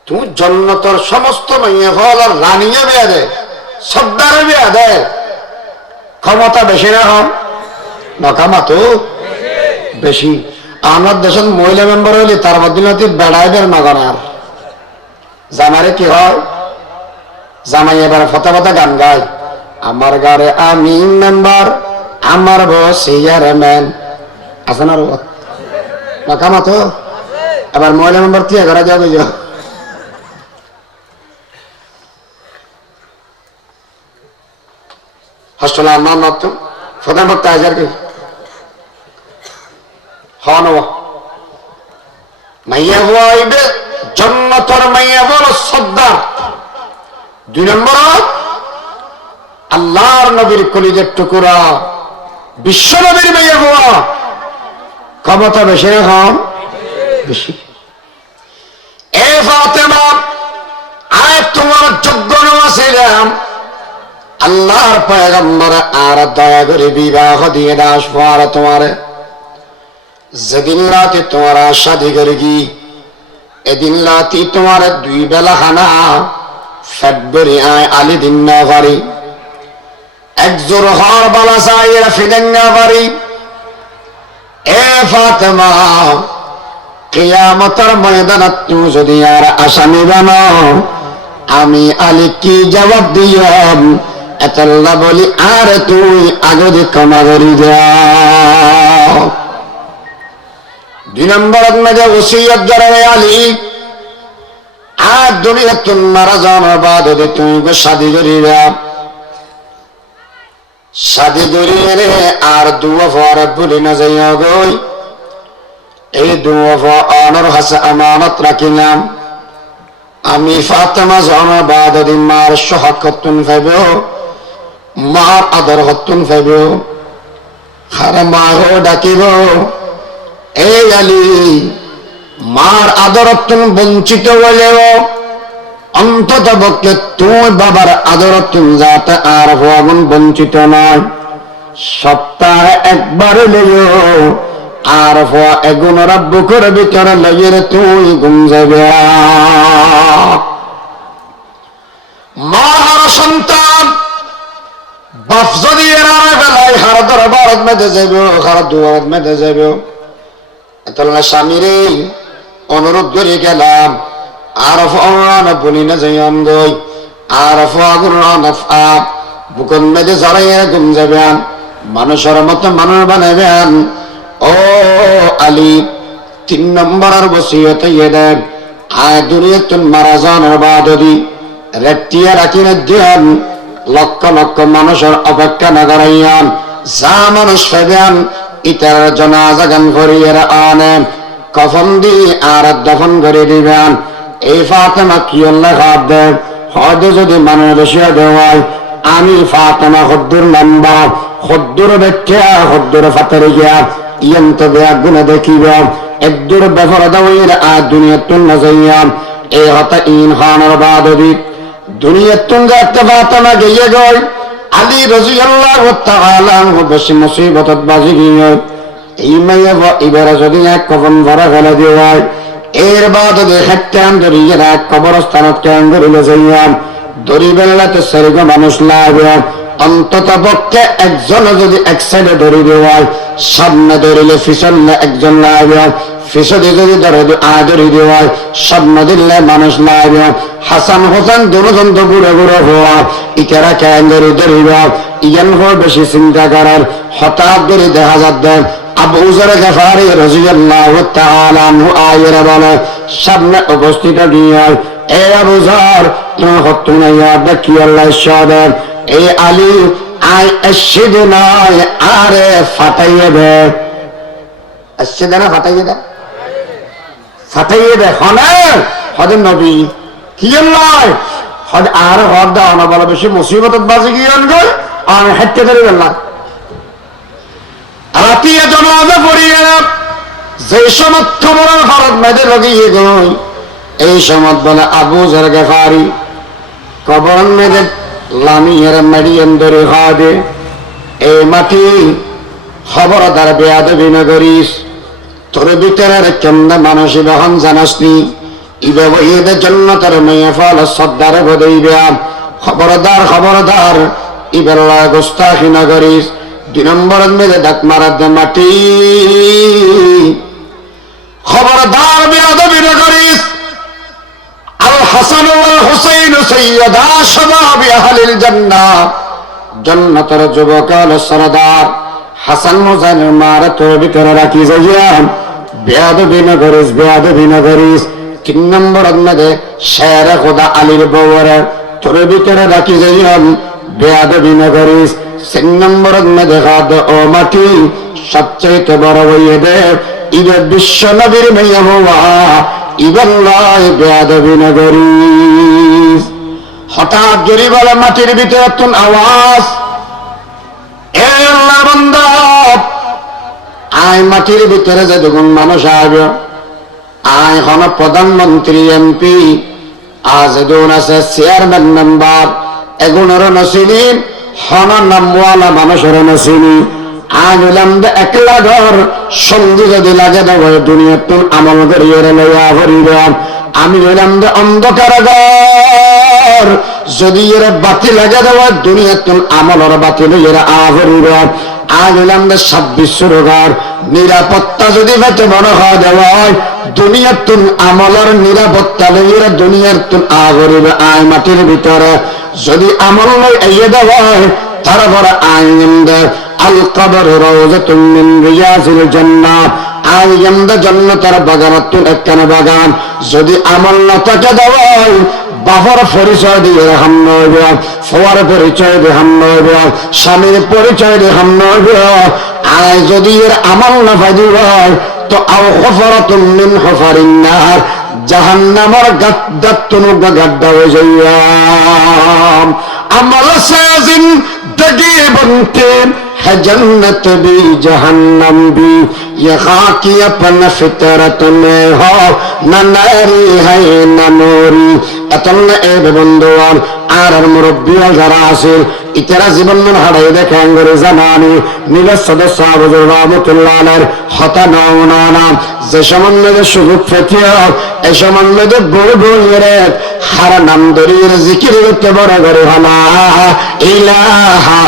तू जन्नतर समस्त মেয়ে হল আর রানিয়ে বিয়া দে সর্দারে বিয়া দে ক্ষমতা বেশি না হন নকামা তো বেশি আমার দেশের মহিলা মেম্বার হইলে তার মধ্যে বেড়াইদের নগনার জামারে কি হয় জামাই এবার ফতা ফতা গান গায় আমার ঘরে আমি মেম্বার আমার বস চেয়ারম্যান আছে না নকামা তো আবার মহিলা মেম্বার তুই ঘরে যাবে যা हॉस्टल नाम ना तुम फतेह भक्ता हजार के हाँ ना मैया हुआ इबे जन्नत और मैया बोलो सद्दार दुई नंबर अल्लाहर नबीर कलिजेर टुकरा विश्व नबीर मैया हुआ क्षमता बेशी ना कम बेशी ए फातिमा आय तुम्हार যোগ্য নওয়াছিলাম আল্লাহর পয়গম্বর আর দয়া করে বিবাহ দিয়ে দাস পর তোমার যেদিন রাতে তোমার শাদী করেগি এদিন রাতে তোমার দুই বেলা খানা ফেব্রুয়ারি আয় আলি দিন না পারি এক জোর হর বালা চাই ফিদেন না পারি এ ফাতেমা কিয়ামতের ময়দানে তুমি যদি আর আসামি বানাও আমি আলী কি জবাব দিয়াম এতলা বলি আর তুই আগে ক্ষমা করি যাও দুই নম্বর মধ্যে ওসিয়ত করে আলী আর দুনিয়া তোমার জানার বাদ তুমি শাদী করিবা শাদী করিলে আর দুয়া ফর ভুলে না যাইও গই এই দুয়া ফর অনর হাসে আমানত রাখিলাম আমি ফাতেমা জানার বাদ দিন মার সহকতুন ফাইবো মার আদর হতুন ফাইবো খারা মাও ডাকিব এই আলী মার আদর হতুন বঞ্চিত হলেও অন্তত পক্ষে তুই বাবার আদর হতুন যাতে আর হওয়াগুন বঞ্চিত নয় সপ্তাহে একবার লইও আর হওয়া এগুন রব্বুকের ভিতরে লইয়ের তুই ঘুম যাবে মার সন্তান বাপ যদি এর বেলায় হার দরবারত মেধে যাইব হার দুয়ারত মেধে যাইব এতলা স্বামীরে অনুরোধ করে গেলাম আর ফোন বলি না যাই অন্ধই আর ফাগুন বুকন মেধে জড়াইয়া ঘুম যাবেন মানুষের মতো মানুষ বানাবেন ও আলী তিন নম্বরের বসিয়ত দেন আয় দুনিয়াতুন মারা জানার বাদী রেটিয়া রাখি না দেন লক্ষ লক্ষ মানুষের অপেক্ষা না করাইয়ান যা মানুষ পাবেন ইতার জানাজা গান করিয়ে আনেন কফন দিয়ে আর দফন করে দিবেন এই ফাতেমা কি আল্লাহ খাদ দেন হয়তো যদি মানুষ বেশি দেওয়ায় আমি ফাতেমা হদ্দুর নাম্বার হদ্দুর ব্যাখ্যা হদ্দুর ফাতারি গিয়া ইয়ন্ত বেয়া গুণে দেখিব একদুর বেফর দাওয়ের আর দুনিয়াতুন না যাইয়াম এই হতা ইন খানের বাদবি দুনিয়াতুন যাতে ফাতেমা গিয়ে গই আলী রাদিয়াল্লাহু তাআলা আনহু বেশি মুসিবতত বাজি গিয়ে এই মাইয়া এবারে যদি এক কফন ভরা ফেলে দেওয়ায় এর বাদ দেখতে আন্দরিয়ে এক কবরস্থানত কেন্দ্রে যাইয়াম দড়ি বেলাতে সেরকম মানুষ লাগবে অন্তত পক্ষে একজন যদি এক সাইডে ধরে দেওয়ায় সামনে ধরিলে ফিসললে একজন লাগবে ফিসলে যদি ধরে দেওয়ায় সামনে দিলে মানুষ লাগবে হাসান হোসেন দুজন তো ঘুরে ঘুরে হওয়া ইকেরা কেন্দ্রে ধরিব ইয়ান হো বেশি চিন্তা করার হঠাৎ করে দেখা যাচ্ছে আবু যর গফারি রাদিয়াল্লাহু তাআলা আনহু আয়েরা বলে সামনে উপস্থিত দিয়ে এ আবু যর তুমি হত্তু না ইয়া দেখি আল্লাহ শাহাদাত এই আলী আই আশিদু নয় আরে ফাটাইয়ে দে আশিদে না ফাটাইয়ে দে ফাটাইয়ে দে হনে হদে নবী কি নয় হদে আর হদ দাও না বলে বেশি মুসিবতত বাজে গিয়ে গই আমি হাঁটতে ধরে গেলাম রাতিয়া জনাজা পড়িয়ে যে সমত খবরের ফরত মেয়েদে লগিয়ে গই এই সমত বলে আবু যর গফারি কবর মেয়েদে লামিয়ের মেডিয়াম ধরে খাওয়া এই মাটি খবরদার বেয়াদবি না করিস তোর ভিতরের কেমন মানুষ বহন জানাসনি ইবে ঈদের জন্য তোর মেয়ে ফল শ্রদ্ধার বদইবে খবরদার খবরদার ইবেলা গোস্তাখি না করিস 2 নম্বর মেয়েদে ডাক মারার মাটি খবরদার বেয়াদবি না করিস আল হাসান ওয়াল হুসাইন সাইয়্যিদা শাবাবি আহলিল জান্নাহ জান্নাতের যুবক আল সরদার হাসান হুসাইনের মার তোর ভিতরে রাখি যাইয়া বেয়াদবি না করিস 3 নম্বর মধ্যে শের খোদা আলীর বউর তোর ভিতরে রাখি যাইয়া বেয়াদবি না করিস 4 নম্বর মধ্যে খাদ ও মাটি সবচেয়ে বড় হইয়ে দে ইবে বিশ্ব নবীর মেয়ে হওয়া ইবাল্লাহ বেয়াদবি না করিস হঠাৎ জোরে বলে মাটির ভিতরে একটা আওয়াজ এ আল্লাহর বান্দা আয় মাটির ভিতরে যে দুগুণ মানুষ আসবে আয় হন প্রধানমন্ত্রী এমপি আজ এগুন আছে চেয়ারম্যান মেম্বার এগুনেরও নচিনি হন নামওয়ালা মানুষেরও নচিনি আজ হইলাম একলা ঘর সন্ধি যদি লাগে দেব দুনিয়ার তুন আমল করিয়ে লইয়া ভরিব আমি হইলাম অন্ধকার ঘর যদি এর বাতি লাগে দেব দুনিয়ার তুন আমলের বাতি লইয়া আভরিব আজ হইলাম 26 ঘর নিরাপত্তা যদি বেঁচে বড় হওয়া দেওয়া হয় দুনিয়ার তুন আমলের নিরাপত্তা লইয়া দুনিয়ার তুন আভরিব আয় মাটির ভিতরে যদি আমল লই এগিয়ে দেওয়া হয় তারপর আইন আল কবর রওজাতুম মিন রিয়াজিল জান্নাহ আইয়ামদা জান্নাতের বাগানাতুন একখানা বাগান যদি আমল না থাকে দেওয়াই বাবার পরিচয় দিয়ে হাম নইবে ফোয়ার পরিচয় দিয়ে হাম নইবে স্বামীর পরিচয় দিয়ে হাম নইবে আয় যদি এর আমল না ফাইদি হয় তো আও গফরাতুম মিন হুফারিন নার জাহান্নামের গাদ্দাতুন গাদ্দা হয়ে যাইয়া আমল সাজিন दगी बनते है जन्नत भी जहन्नम भी ये खाकी अपन फितरत में हो न नारी है न नूरी अतन एब बंदुआन आर मुरब्बी যারা আছে ইতারা জীবন মান হারাই দেখে আঙ্গুরে জানানি নীল সদস্য আবুজুর রহমাতুল্লাহ আলাইহির হতা নওনানা যে সামান্যে সুযোগ ফেতিয়া এই সামান্যে বড় বড় হারা নাম দরির জিকির করতে বড় করে হলা ইলাহা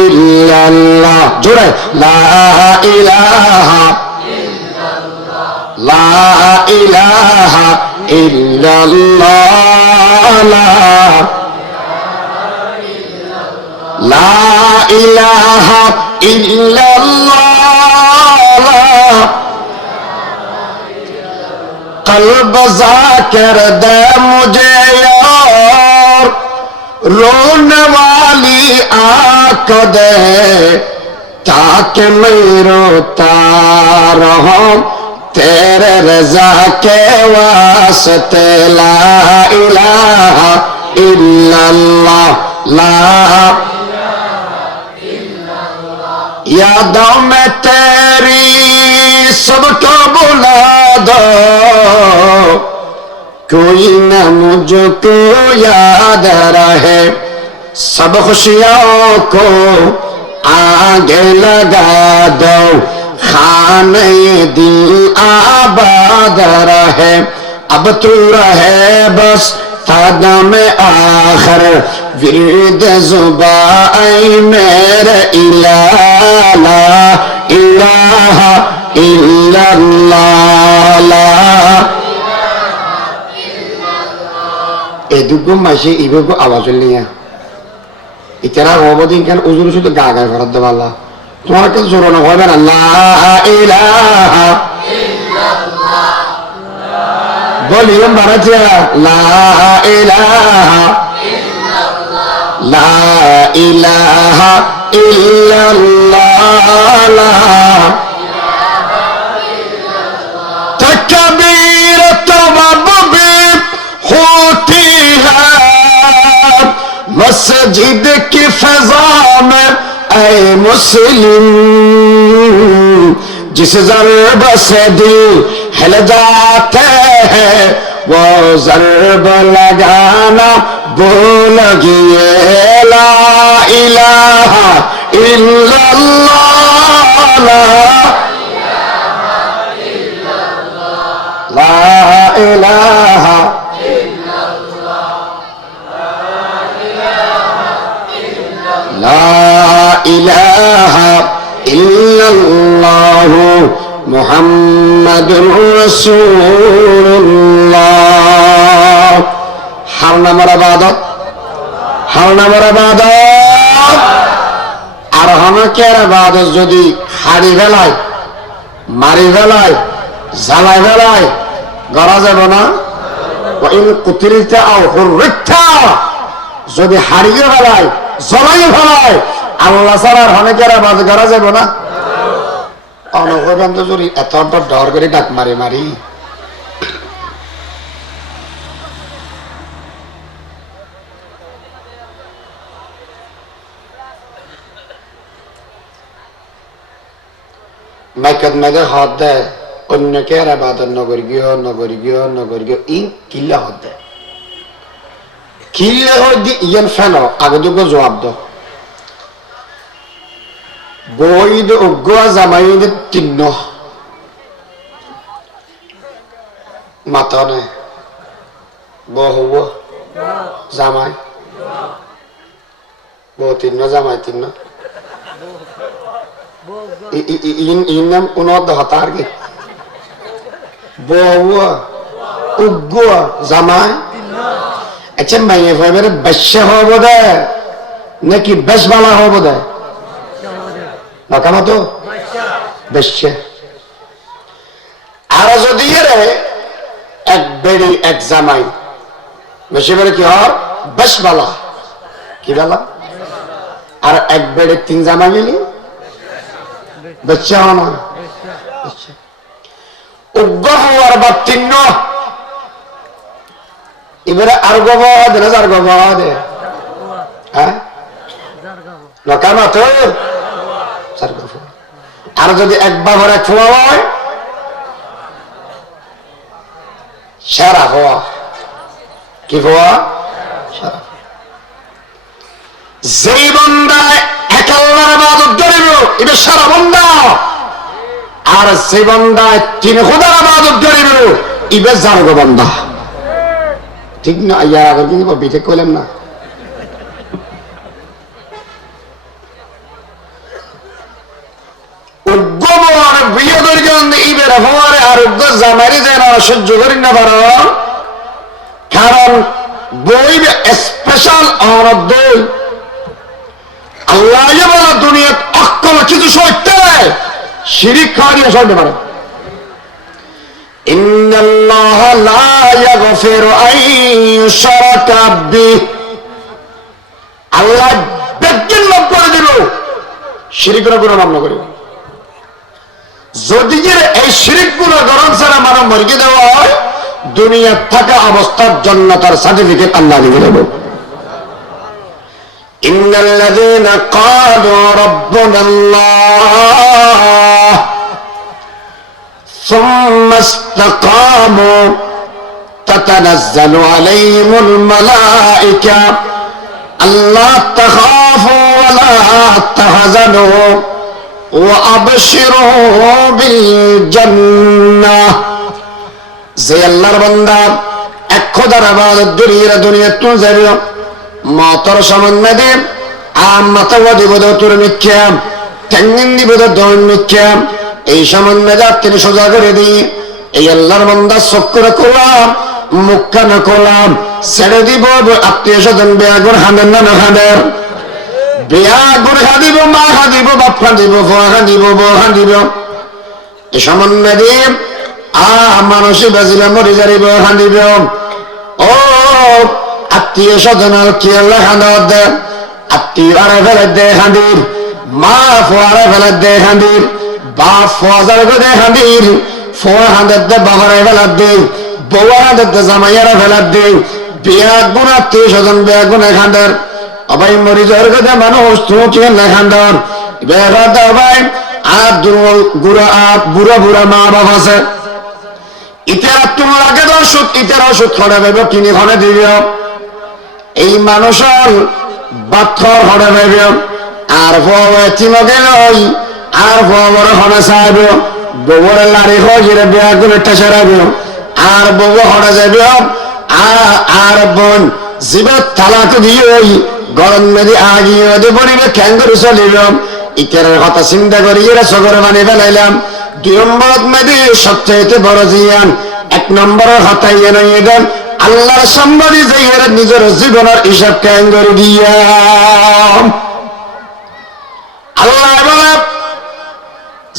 ইল্লাল্লাহ জোরে লা ইলাহা ইল্লাল্লাহ লা ইলাহা ইল্লাল্লাহ লা ইলাহা ইল্লাল্লাহ কলব जाकिर दे मुझे यार रोने वाली आंख दे ताकि मैं रोता रहूं तेरे रजा के वास्ते ला इलाहा इल्लल्लाह ला यादों में तेरी सबको बुला दो कोई न मुझको याद रहे सब खुशियों को आगे लगा दो खाने दिल आबाद रहे अब तू रहे बस कदम आखिर विरद जुबाई मेरे इलाहा इलाहा इल्लल्लाह এদুগো মাসে ইবেগো আওয়াজ লিয়া ইতারা হবদিন কেন উজুর শুধু গা গা করার দেওয়ালা তোমার কাছে জোর না হবে না লা ইলাহা ইল্লাল্লাহ বলিলাম বারাজা লা ইলাহা ইল্লাল্লাহ লা ইলাহা ইল্লাল্লাহ লা तकबीर तवब भी होती है मस्जिद की फजा में ऐ मुस्लिम जिस ज़र्ब से दिल हिल जाते हैं वो ज़र्ब लगाना भूल गए ला इलाहा इल्लल्लाह ला इलाहा ला इलाहा इल्लल्लाह मुहम्मदुर रसूलुल्लाह हर नामर इबादत আর হনকের ইবাদত যদি হারি ফেলায় মারি ফেলায় জ্বালাই ফেলায় গড়া যাব না যদি হারিয়ে ফেলায় জ্বলাই ফেলায় আল্লাহ ছাড়ার হনকের ইবাদত করা যাব না অনবরত যদি এত ডর করে ডাক মারি মারি মাইকত মাইদের হাত দেয় অন্যকে আর আবাদত নগর গিয়ে ই কিল্লা হাত দেয় কিল্লা হাত দি ইয়ান ফেন আগে দুগো জবাব দাও বইদ উগ্র জামাইদ তিন্ন মাতা নাই বহু জামাই বহু তিন্ন জামাই তিন্ন ইনাম উনদ হতার গে বহু উগ্র জামাই আচ্ছা মাইয়ে ভাইবের বেশ্যা হব দে নাকি বেশ বালা হব দে নকামতো বেশ্যা আর যদি এক বেড়ি এক জামাই বেশি বেড়ে কি হর বেশ বালা কি বালা আর এক বেড়ে তিন জামাই গেলি বেশ্যা হওয়া না উগ্র হওয়ার বা তিন্ন এবারে আর গবাদ না যার গবাদ হ্যাঁ নকামতো আর যদি এক বাবার এক ফোয়া হয় সেরা হওয়া কি হওয়া যেই বন্দায় এক আল্লাহর ইবাদত করিব এটা সারা বন্দা আর যে বন্দায় তিন খোদার ইবাদত করিব ইবে জারগ বন্দা ঠিক না ইয়া আগে কিন্তু বিঠে কইলাম না সহ্য করি না পারো কারণ বই স্পেশাল দই আল্লাহ বলা দুনিয়া অক্কল কিছু সইতে শিরিক খাওয়া দিয়ে সইতে পারে ইন্নাল্লাহ লা ইয়াগফিরু আন ইউশরাকা বিহি আল্লাহ বেজ্ঞান মাফ করে দিল শিরিকের গুনাহ মাফ না করে যদি এই শিরিক গুনাহ গরম ছাড়া মানব মরকে দেওয়া হয় দুনিয়া থাকা অবস্থার জন্য তার সার্টিফিকেট আল্লাহ দিয়ে দেব ইন্নাল্লাযীনা ক্বালু রাব্বুনাল্লাহ সুম্মা ইসতাকামু তাতানাজ্জালু আলাইহিমুল মালায়েকা আল্লা তাখাফু ওয়া লা তাহজানু وأبشروا بالجنة যে আল্লাহর বান্দা এক খোদার ইবাদত দুনিয়া তুই যাবি মতর সামনে মাথা দিব তোর নিক্ষেপ ঠ্যাঙ্গিন দিব তোর নিক্ষেপ এই সামান্য যা তিনি সোজা করে দিই এই আল্লাহর বান্দা চক্করে করলাম মুখ কানে করলাম ছেড়ে দিব আত্মীয় স্বজন বেয়াগুর হাঁদেন না হাঁদের বিয়া গুড় খাদিব মা খাদিব বাপ খাদিব ফোয়া খাদিব বউ খাদিব এই সামান্য দিন মানুষে বাজিলে মরি যারিব খাদিব ও আত্মীয় স্বজন কি আল্লাহ খাঁদ দে আত্মীয় আরে ফেলে দে খাদিব মা ফোয়ারে ফেলে দে হাঁদির, বাপ ফোয়াজার দে হাঁদির, ফোয়া হাঁদের দে বাবারে ফেলার দে, বউয়া হাঁদের দে জামাইয়ারা ফেলার দে, বিয়া গুণ আত্মীয় স্বজন বিয়া গুণ এখানদের অবাই মরি যাওয়ার কথা মানুষ তুমি কি লেখানদার বেড়াতে ভাই আর দুর্বল গুড়া আর বুড়া বুড়া মা বাপ আছে ইতার তুমি লাগে ওষুধ ইতার ওষুধ খড়ে পাইব কিনি খনে দিব এই মানুষের বাথর খড়ে পাইব আর চিমকে লই আর বড় খনে চাইব বউরে লাড়ি খোঁজে বিয়া গুলো টেসারাইব আর বউ খনে যাইব আর বোন জীবত তালাক দিয়ে গরম নদী আগিয়ে ওদের পড়িবে খ্যাং করে চলিব ইতারের কথা চিন্তা করি এরা সগর বানিয়ে ফেলাইলাম 2 নম্বর মেদি সবচেয়ে বড় জিয়ান 1 নম্বরের হতাইয়ে নইয়ে দেন আল্লাহর সম্মানী যে এরা নিজের জীবনের হিসাব খ্যাং করে দিয়া আল্লাহ বলে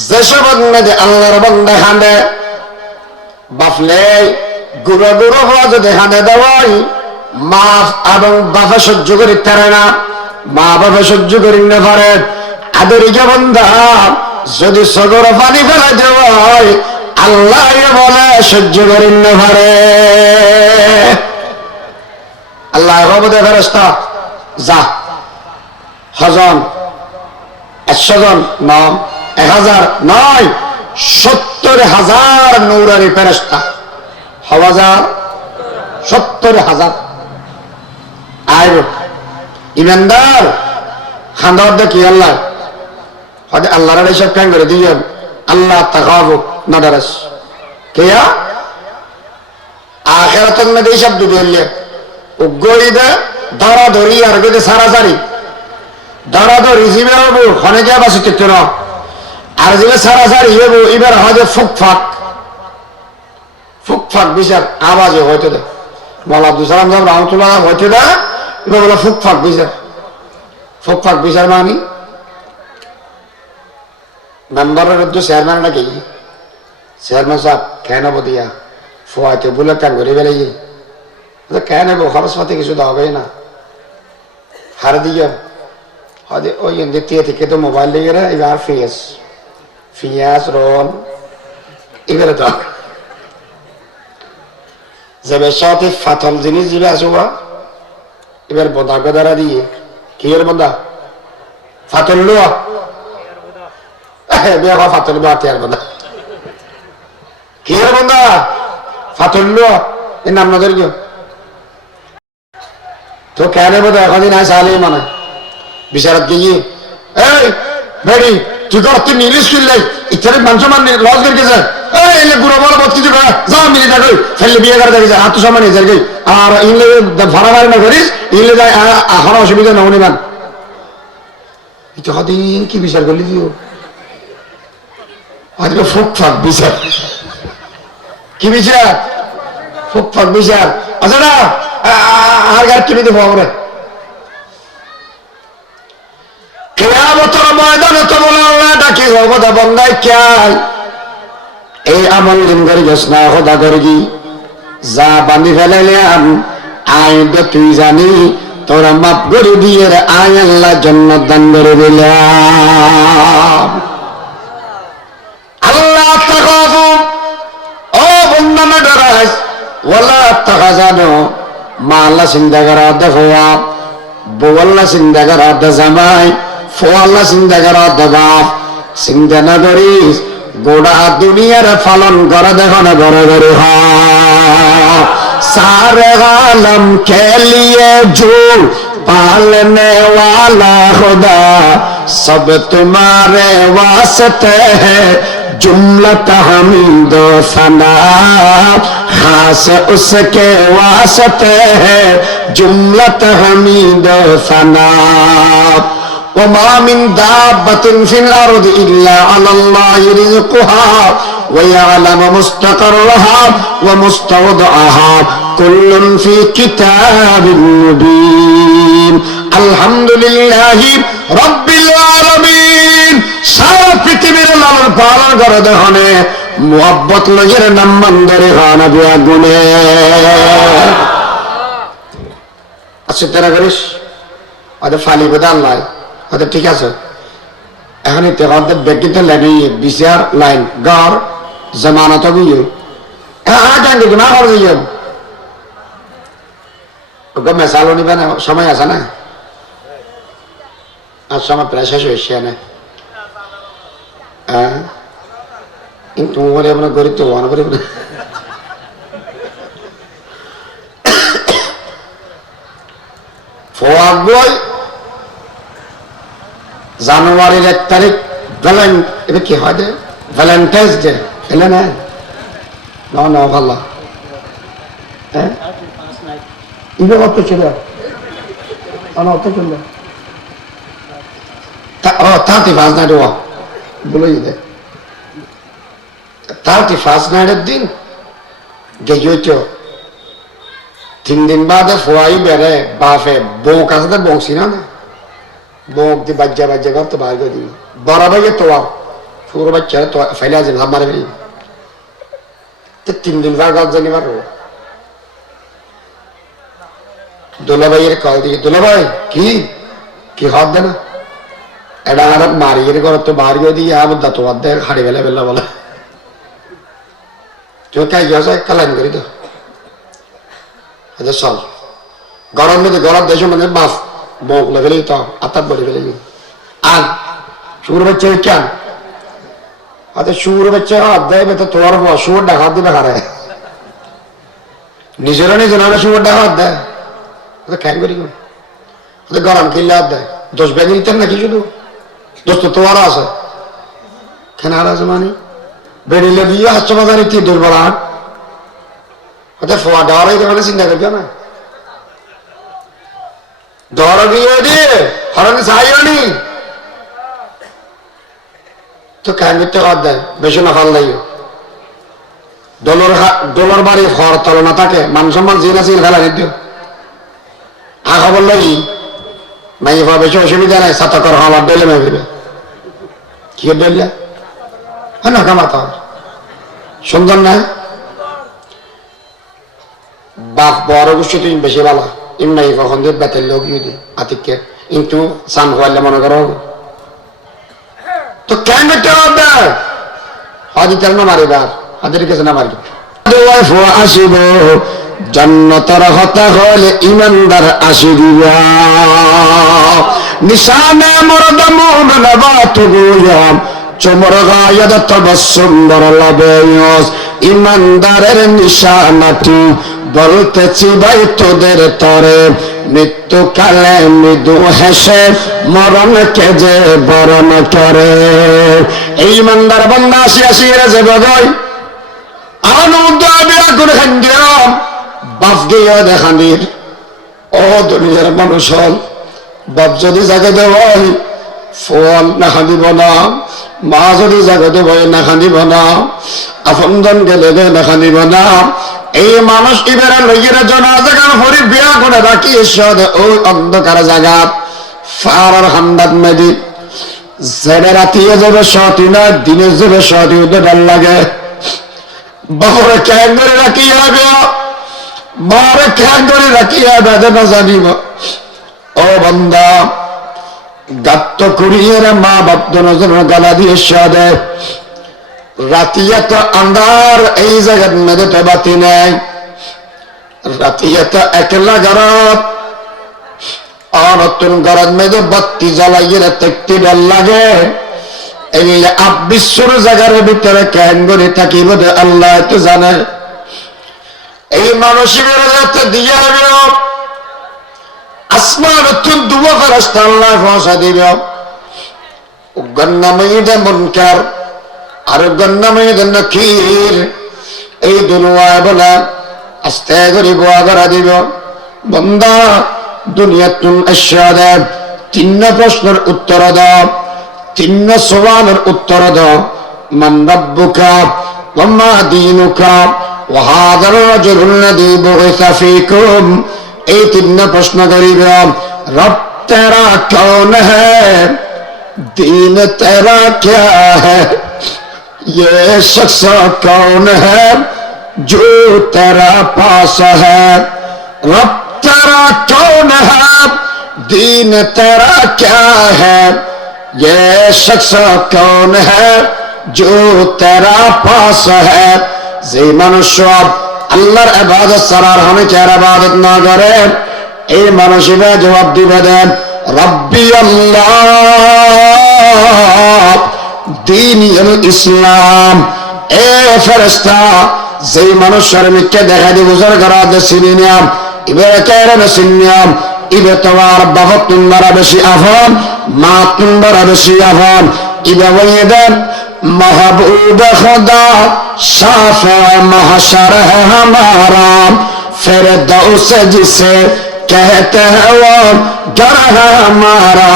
যেসব মেদি আল্লাহর বন্ধা খান্দে বাফলে গুঁড়ো গুঁড়ো হওয়া যদি খান্দে দেওয়াই মা এবং বাবা সহ্য করি পারে না মা বাবা সহ্য করি না পারে আদরিকা বন্ধা যদি সগর পানি ফেলা দেওয়া হয় আল্লাহ বলে সহ্য করি না পারে আল্লাহ বাবুদের ফেরেশতা যা হজন 100 জন ন 1000 নয় 70,000 নূরানি ফেরেশতা হাজার 70,000 আইব ইমানদার খান্দার দেখি আল্লাহ হয়তো আল্লাহর এইসব কেন করে দিয়ে আল্লাহ তাকাবো না দারাস কেয়া আখেরাতের মধ্যে এইসব ডুবে হইলে উগ্গইদে ধরা ধরি আর গেতে সারাসারি ধরা ধরি জিবে হবো হনে গিয়া বাসি টিকতে না আর জিবে সারাসারি হবো এবার হয়তো ফুকফাক বিচার আওয়াজে হইতে দেয় মালা আব্দুল সালাম সাহেব রহমতুল্লাহ হইতে দেয় এবার বলে ফুকফাক বিচার মানি মেম্বারের চেয়ারম্যান নাকি চেয়ারম্যান সাহেব কেন দিয়া ফোয়াইতে বলে কেন করে বেড়াই কেন নেবো খরচ পাতি কিছু দেওয়া না হার দিয়ে হয়তো ওই দ্বিতীয় থেকে তো মোবাইল দিয়ে এবার ফিয়াস রন এবারে তো যাবে সাথে ফাথল জিনিস যাবে আসবা এবার বদা গদারা দিয়ে কি এর বদা ফাতল লোয়া বিয়া ফাতল বাতিয়ার বদা কি এর বদা ফাতল লোয়া এর নাম নজর কেউ তো কেন বোধ এখনদিন আয় সালে মানে বিচারত গিয়ে এই বেড়ি তুই কর তুই নিলিশ কিনলাই ইত্যাদি মানুষ মান লস করে যায় এই বুড়ো বড় বদ কিছু করা যাও মিলি দেখো ফেললে বিয়ে করে দেখে যায় আত্মসম্মান হয়ে যায় আর ইনলে ভাড়া ভাড়া না করিস ইনলে যায় হর অসুবিধা না উনিমান হদিন কি বিচার করলি দিও আজকে ফুকফাক বিচার কি বিচার ফুকফাক বিচার আচ্ছা না আর গাড়ি কিনে দেবো আমরা কেয়ামতের ময়দানে তো বলে আল্লাহ ডাকি কথা বন্দায় খেয়াল এই আমল দিন করে গেছ না কথা করে কি যা বান্ধি ফেলাইলাম আই তুই জানি তোরা মাপ করে দিয়ে আয় আল্লাহ জন্য দান করে দিলাম আল্লাহ তাকাবু ও বন্ধা না ডরাস ওয়ালা তাকা জানো মা আল্লাহ চিন্তা করা দেখো বউ আল্লাহ চিন্তা করা দে জামাই ফো আল্লাহ চিন্তা করা দে বাপ চিন্তা না করিস গোটা দুনিয়ার পালন করে দেখো না ঘরে ঘরে सारे आलम के लिए जो पालने वाला खुदा सब तुम्हारे वास्ते है जुमलत हमीद सना खास उसके वास्ते है जुमलत हमीद सना وما من دابة في الأرض إلا على الله رزقها ويعلم مستقرها ومستودعها كل في كتاب مبين الحمد لله رب العالمين সারা পৃথিবীর লালন পালন করে দেখনে মুহাব্বত লগের নাম মন্দরে খানা বিয়া গুনে আচ্ছা তেরা করিস ওদের ফালি বোধ আল্লাহ ওদের ঠিক আছে এখন ইতিহাদ ব্যক্তিতে লাগি বিচার লাইন গড় জমানত গিয়ে জানি না করে দিয়ে ওকে মেসালো নিবে না সময় আছে না আর সময় প্রায় শেষ হয়েছে না কিন্তু বলে আপনার গরিব তো মনে করি না জানুয়ারির 1 তারিখ এটা কি হয় ভ্যালেন্টাইন্স ডে এলে না না ভালো হ্যাঁ অত ছিল অত ছিল 31 নাইট বলেই দে 31 নাইটের দিন গেজইত 3 দিন বাদে ফোয়াই বেড়ে বাফে বউ কাছে বংশী না বউক দিয়ে বাজ্যা বাজ্যা করতো বাইরে দিই বড় ভাইয়ে তো পুরো বাচ্চা তো ফেলে আছে ভাব মারে ফেলি 3 দিন বার গাছ জানি মারো দোলা ভাইয়ের কল দিয়ে দোলা ভাই কি হাত দে না এটা আর মারিয়ে করো তো বাড়িয়ে দিয়ে আবার দাঁত বাদ দেয় হাড়ি বেলা বেলা বলে তুই কাই গেছে কালাইন করি তো আচ্ছা চল গরম মধ্যে গরম দেশ মানে বাফ বক লেভেলে তো আতাত বলে ফেলে আর শুরু বাচ্চা কেন আচ্ছা শুরু বাচ্চা হাত দেয় তো তোমার শুয়োর ডাক হাত দিবে হারে নিজেরা শুয়োর ডাক হাত দেয় কেন করি গরম কিনলে হাত দেয় 10 ব্যাগ নিতেন নাকি শুধু দোস্ত তোমার আছে কেন আর আছে মানে বেরিলে দিয়ে হাস্য বাজারে কি দুর্বল ফোয়া দেওয়ারাই দেওয়ালে চিন্তা করবে না দর গিয়ে দিয়ে হরণে চাইনি তো কেন করতে হাত দেয় বেশি না ফাল দেয় দোলর বাড়ি হর তলনা থাকে মান সম্মান জিন আছে ফেলা দিও খবর লই মাই বেশি অসুবিধা নাই সাতকর আমার ডেলে মেয়ে কি ডেলে হ্যাঁ না কামাতা সুন্দর না বাপ বড় গোষ্ঠী তুই বেশি ভালো ইমনাই কখন দিয়ে বেতের লোক ইউদি আতিককে কিন্তু সান হইলে মনে করো তো কেন করতে হবে হাজি তেল না মারিবার হাজির কাছে না মারি আসিব জন্নতর হতা হলে ইমানদার আসিবা নিশানে মরদ মুমিন বাতুগুয়াম চমর গায়দ তবসুম বরলাবেয়স ইমানদারের নিশানাটি বলতেছি ভাই তোদের তরে মৃত্যুকালে মৃদু হেসে মরণকে যে বরণ করে এই ইমানদার বান্দা আসি রে বগই আনন্দ বিয়া করে খান্দিয়াম বাপ গিয়া দেখানির ও দুনিয়ার মানুষ হল বাপ যদি জাগে দেওয়াই ফল না খান্দিব না মা যদি জাগে দেবই না খান্দিব না আপনজন গেলে না খান্দিব না এই মানুষ এবারে লইয়েরা জনাজা গান ভরি বিয়া করে রাখি ওই অন্ধকার জায়গা ফারার হান্দাত মেদি জেনে রাতিয়ে যাবে সতী না দিনে যাবে সতী ওদের ডাল লাগে বাবরে কেন ধরে রাখিয়ে হবে মারে কেন ধরে রাখিয়ে বেদে না জানিব ও বন্দা গাত্ত করিয়ে মা বাপ দুজন গালা দিয়ে সাদে রাতিয়া তো আন্ধার এই জায়গার মেয়েদের তো বাতি নেই রাতিয়া তো একলা ঘরত নতুন ঘরত মেয়েদের বাতি জ্বালাইয়ে দেখতে ডর লাগে এই বিশ্বর জায়গার ভিতরে কেন করে থাকিব আল্লাহ তো জানে এই মানসিক দিয়ে আসমান দুয়া ফেরেশতা আল্লাহ পৌঁছা দিবে গন্নাময়ীদের মুনকার আর গন্নাময়ীদের নাকির এই দুনিয়ায় বলে আস্তে করে বোয়া করা দিব বান্দা দুনিয়াতুন আশহাদা 3 প্রশ্নের উত্তর দাও 3 সওয়ালের উত্তর দাও মান রাব্বুকা ওয়া মা দীনুকা ওয়া হাযার রাজুলুল লাযী বুইসা ফীকুম এই 3 প্রশ্ন করিব রব তেরা কৌন হ্যায় दीन तेरा क्या है ये शख्स कौन है जो तेरा पास है रब तेरा कौन है दीन तेरा क्या है ये शख्स कौन है जो तेरा पास है যে মানুষ আল্লাহর ইবাদত ছাড়া অনেকের ইবাদত না করে এই মানুষেরা জবাব দিবে দেন রব্বি আল্লাহ দীনুল ইসলাম। এ ফেরেশতা যে মানুষের মিথ্যে দেখা দি বুঝার করা দে সিনিয়াম ইবে কেন সিনিয়াম ইবে তোমার বাবা তুমরা বেশি আফান মা তুমরা বেশি আফান ইবে ওয়েদেন महबूब खुदा शाफ़े महशर है हमारा फिरदौस जिसे कहते हैं वो घर है हमारा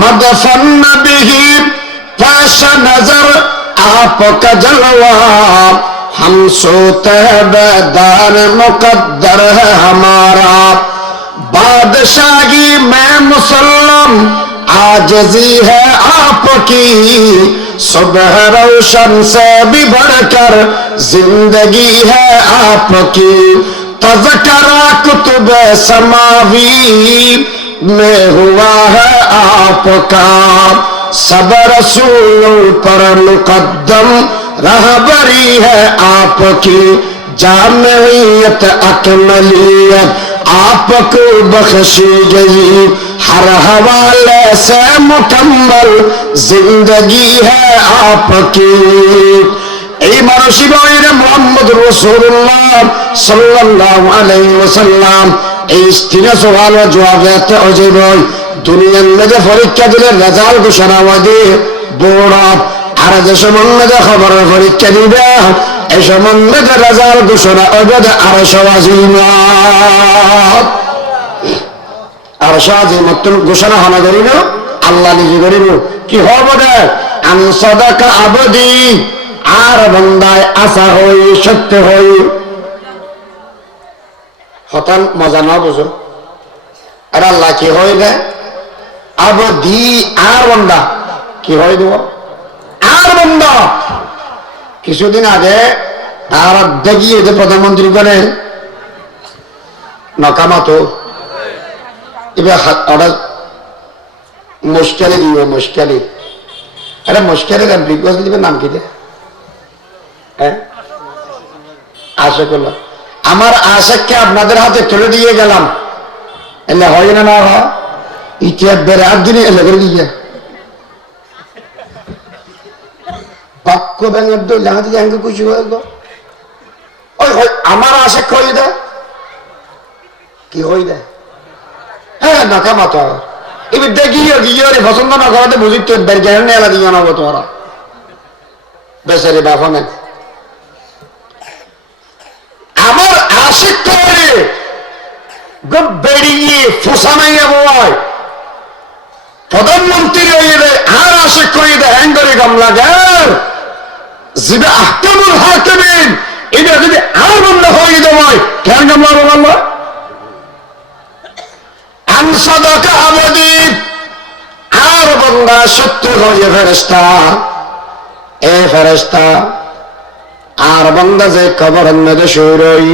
मदफन बिही पेश नजर आपका जलवा हम सोते बेदार मुकद्दर है हमारा बादशाही में मुसल्लम आजजी है आपकी सुबह रोशन से भी बढ़कर जिंदगी है आपकी तज़किरा कुतुब समावी में हुआ है आपका सब रसूलों पर मुकद्दम रहबरी है आपकी जामियत अकमलियत आपको बख्शी गई हर हवाले से मुकम्मल जिंदगी है आपकी। এই মানুষই বলে মুহাম্মদ রাসূলুল্লাহ সাল্লাল্লাহু আলাইহি ওয়াসাল্লাম এই স্ত্রীর সওয়াল ও জবাবে অজীব দুনিয়ার মধ্যে পরীক্ষা দিলে রেজাল্ট ঘোষণা হবে বড় আর যে সম্বন্ধে খবর পরীক্ষা দিবে এই সম্বন্ধে রেজাল্ট ঘোষণা হবে আর সওয়াজিমা আর সওয়াজিমত ঘোষণা হনা করিল আল্লাহ নিজে করিল কি হবে না আন সাদাকা আবদি আর বান্দায় আশা হই সত্য হই হতান মজা না বুঝো আর আল্লাহ কি হয় না আবদি আর বান্দা কি হয় দেব আর বান্দা। কিছুদিন আগে আর দেখিয়ে যে প্রধানমন্ত্রী করে নকামাতো এবার অর্ডার মুশকিলে দিব মুশকিলে আরে মুশকিলে বিগস দিবে নাম কি দে আশিক আমার আশিককে আপনাদের হাতে তুলে দিয়ে গেলাম এলে হয় না না হয় ইতিহাস বেড়ে আর দিনে এলে করে দিয়ে বাক্য ব্যাঙের দই লাগাতে যায় খুশি হয়ে গো ওই আমার আশিক হয়ে দেয় কি হয়ে দেয় হ্যাঁ নাকামা তো এবার দেখিয়ে গিয়ে পছন্দ না করাতে বুঝি তো বের জ্ঞান এলা দিয়ে নেবো তোরা বেচারি বাবা নেন আমার আশিক করে বেরিয়ে ফোসানাইয়া বয় প্রধানমন্ত্রী হয়ে দেয় আর আশিক করে দেয় হ্যাঙ্গরি গামলা গেল জিবে আহকামুল হাকিমিন এটা যদি আর বন্ধ হয়ে দেওয়া কেন গামলা বলল আনসাদাকা আবদি আর বন্দা সত্য হয়ে ফেরেশতা এ ফেরেশতা আর বন্দা যে কবরের মধ্যে শুয়ে রই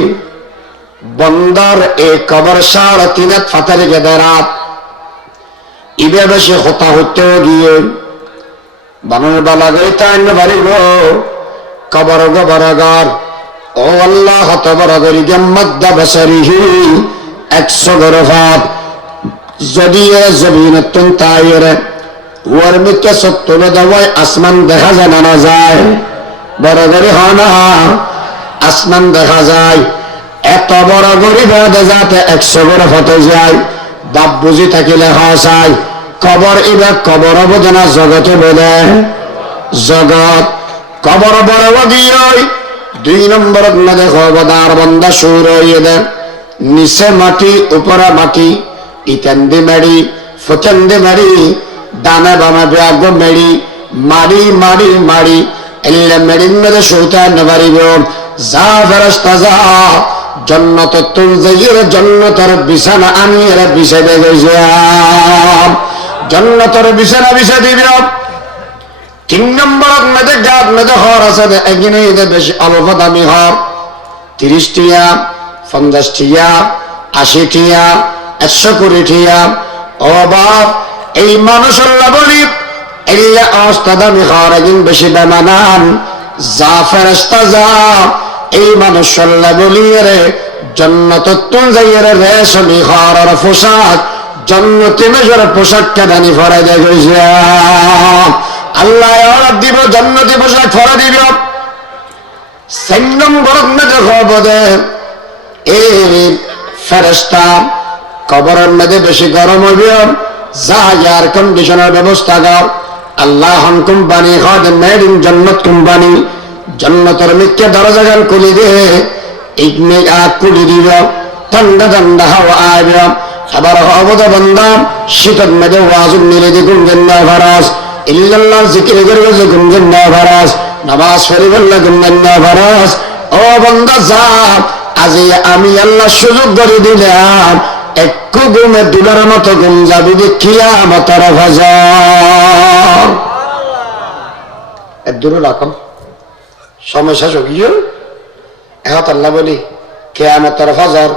বন্দার এই কবর 3.5 ফাতারে গেদে রাত ইবে বেশি হতা হতে গিয়ে বানর বালা গই তাই না বাড়িব কবর গবরগার ও আল্লাহ হত বড় গরি গম্মদ্দা বসরিহি 100 গরফাত যদি এ জমিনতুন তাইরে ওর মিকে সত্তরে দেওয়ায় আসমান দেখা যায় না যায় বড় গরি হয় না আসমান দেখা যায় এত বড় গরি বেড়ে যাতে 100 গরফাত যায় বাপ বুঝি থাকিলে হয় কবর এবার কবর অবদানা জগতে বোধে জগৎ কবর বড় গিয়ে 2 নম্বর না দেখো বদার বন্দা সুর দে নিচে মাটি উপরে মাটি ইতেন্দি মেড়ি ফুতেন্দি মেড়ি ডানে বামে ব্যাগ মেড়ি মারি মারি মারি এলে মেড়ির মধ্যে শুতে পারিব যা ফেরেশতা যা জন্নত তুল যাইয়ের জন্নতের বিছানা আমি এরা বিছাইতে গেছিলাম জন্নতের বিছানা বিছা দিব 3 নম্বর মেদে গাদ মেদে হর আছে এগিনে এদের বেশি অল্প দামি হর 30 টিয়া 50 টিয়া 80 টিয়া 120 টিয়া ও বাপ এই মানুষ আল্লাহ বলি ইল্লা আস্তাদামি খারাজিন বেশি বেমানান যা ফেরেশতা যা এই মানুষ আল্লাহ বলি রে জান্নাত তুন যাইরে রেশমি খারার পোশাক জান্নাতে মেজর পোশাক কেদানি ফরাই দেয় কইছে আল্লাহ অর্ডার দিব জান্নাতি পোশাক ফরাই দিব 4 নম্বর মধ্যে খবরে এই ফেরেশতা কবরের মধ্যে বেশি গরম হবে যা এয়ার কন্ডিশনার ব্যবস্থা কর আল্লাহ হন কোম্পানি খাদেম মেড ইন জান্নাত কোম্পানি জান্নাতের মিথ্যা দরজা গান খুলে দে ইগনে আগ খুলে দিব ঠান্ডা ঠান্ডা হাওয়া আইবে আবার অবদ বান্দা শীতের মধ্যে ওয়াজুন মিলে দেখুন জান্নাত ফারাস ইল্লাল্লাহ জিকির করবে দেখুন জান্নাত ফারাস নামাজ পড়িবেন দেখুন জান্নাত ফারাস ও বান্দা যা আজ আমি আল্লাহ সুযোগ করে দিলাম একটু ঘুমে দুলার মতো ঘুম যাবি কিয়ামতের ফজর এর দূরে রাখো সমস্যা সকিও এখন আল্লাহ বলি কিয়ামতের ফজর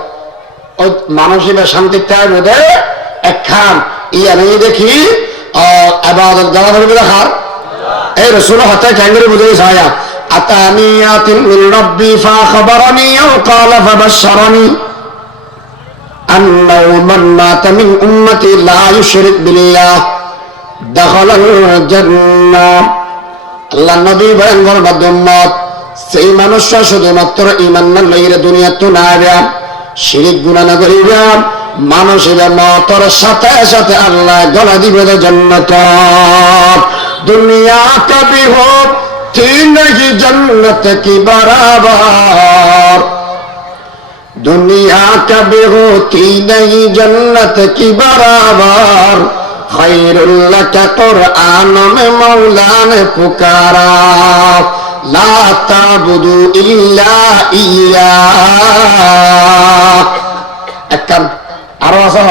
ওই মানসিক শান্তির টাইম ওদের একখান ইয়া নেই দেখি ইবাদত গালা করবে দেখার এই রাসূল হাতে ক্যাঙ্গারি বুঝে ছায়া আতানি আতিন মিন রাব্বি ফাখবারনি ওয়া ক্বালা ফাবাশশারনি أنه من مات من أمتي لا يشرك بالله دخل الجنة الله النبي بيان করবার উম্মত সেই মানুষরা শুধুমাত্র ঈমান না লইরে দুনিয়াতে না আইবা শিরক গুনাহ না করিবা মানুষের মওতের সাথে সাথে আল্লাহ গলা দিবে জান্নাত দুনিয়া কবি হো থি नहीं जन्नत की बराबर दुनिया कभी होती नहीं जन्नत की बराबर खैरुल्लाह का कुरान में मौला ने पुकारा ला ताबुदु इल्ला इय्या একখান আরো আছে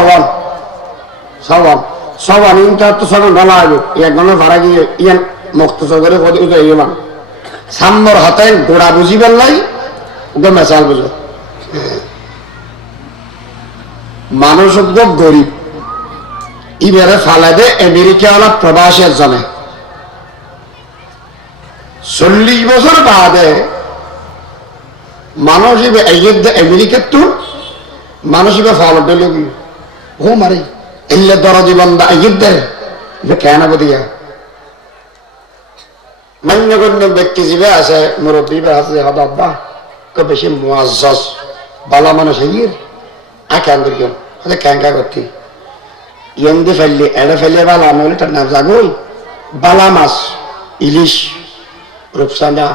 সবান ইনটা তো সবান ভালো হবে এক গণের ভাড়া গিয়ে ইয়ান মুক্ত করে উঠে ইমান সাম্মর হাতে গোড়া বুঝিবেন নাই ওকে মেশাল বুঝো মানুষ গরিব ইবারে ফালা দে আমেরিকা ওলা প্রবাসী একজনে 40 বছর বাদে মানুষ আমেরিকার তো মানুষ ফল ও মারি এলে দরদি বন্ধা দে কেন বদিয়া মান্যগণ্য ব্যক্তি জীবে আছে মুরব্বী আছে হদাব্বা বেশি মুআজ্জাজ বালা মানুষ হির আকান্দর কেন হতে ক্যাঙ্কা করতে ইয়েন্দে ফেললে এড়ে ফেলে বালা নইলে তার নাম জাগই বালা মাছ ইলিশ রূপসান্দা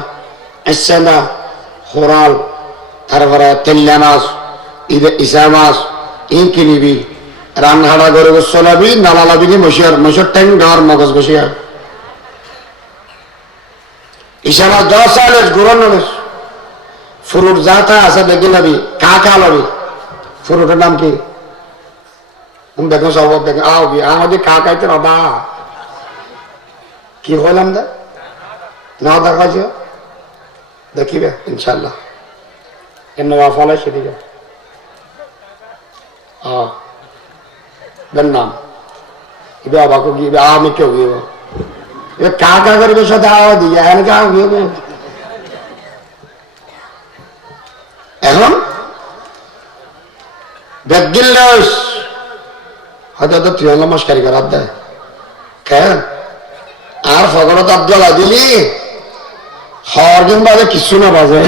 ইসান্দা হোরাল তারপরে তেল্লা মাছ ইসা মাছ ইন কিনিবি রান্নাহাড়া করে চলাবি নালা লাবিনি মশিয়ার ট্যাং গাওয়ার মগজ বসিয়ার ইসা মাছ 10 সালের গুরন নলেস ফুরুট যাতা আছে দেখে লাবি কাকা লবি ফুরুটের নাম কি দেখো সব দেখো আবি আমাদের কাকাইতে বাবা কি হলাম দা না দেখাছ দেখিবে ইনশাল্লাহ এর ফলে সেদিকে নাম ইবে আবাকে গিয়ে আমি কেউ গিয়ে কাকা করবে সাথে আওয়া দিয়ে কাউ গিয়ে এখন বেগিল্লাস হয়তো তুই নমস্কার করার দেয় কেন আর ফগরত আব্দুল্লাহ দিলি হওয়ার দিন বাজে কিছু না বাজে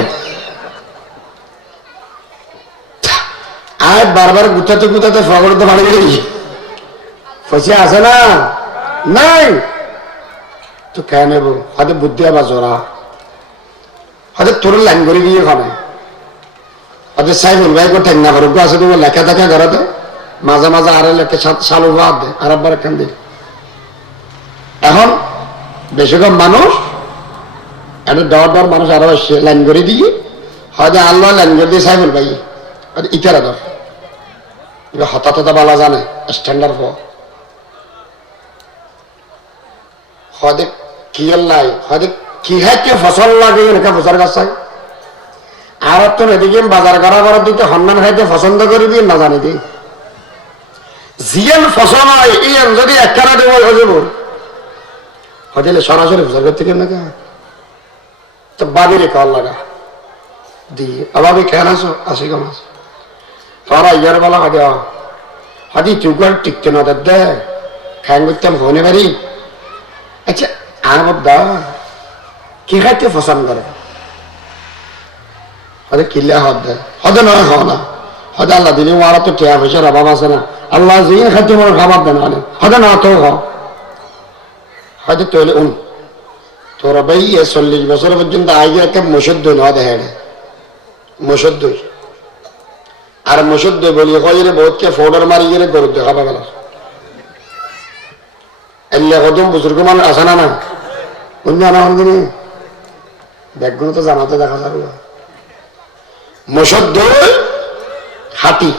আর বারবার গুতাতে ফগরত বাড়ি গেলি পয়সা আছে না নাই তো কেন নেব হয়তো বুদ্ধি আবার জোড়া হয়তো তোর লাইন করে গিয়ে খানে হয়তো সাইফুল ভাই করে ঠেক না করো আছে তোমার লেখা দেখা ঘরাতে মাঝে মাঝে আরে লেখে সালু বাদ দে আর একবার এখান দিয়ে এখন বেশিরভাগ মানুষ একটা ডর মানুষ আরো লাইন করে দিয়ে হয়তো আল্লাহ লাইন করে দিয়ে সাইফুল ভাই হয়তো ইটারা ধর এবার হঠাৎ বালা জানে স্ট্যান্ডার্ড হয়তো কি নাই হয়তো কি হাইতে ফসল লাগে এনেকা ফসল গাছ চাই আর তো এদিকে বাজার করা দিতে হন্যান খাইতে পছন্দ করবি না জানি দি জিয়ান ফসল হয় ইয়ান যদি একখানা দেব হয়ে হদিলে সরাসরি ফসল করতে কেন না তো বাবি রেখা লাগা দিয়ে আবাবি খেয়াল আসো আসি কম আস তোরা ইয়ার বেলা হাদি হাদি চুকার টিকতে না দে খান করতাম হনে পারি আচ্ছা আর দা কি খাইতে পছন্দ করে হদে কিল্লা হদ দেয় হদে নয় হ না হদে আল্লাহ দিলে ওরা তো টেয়া পয়সার অভাব আছে না আল্লাহ জিয়ে খাইতে মনে খাবার দেন হদে না তো হয়তো তৈলে তোরা ভাই 40 বছর পর্যন্ত আগে একটা মসুর দই না দেখে মসুর দই আর মসুর দই বলি কইরে বহুতকে ফোডার মারি গেলে গরু দেখাবা গেল এলে কদম বুজুর্গ মানুষ আসে না না অন্য আমার ব্যাগগুলো তো জানাতে দেখা যাবে মসুর দই হাতি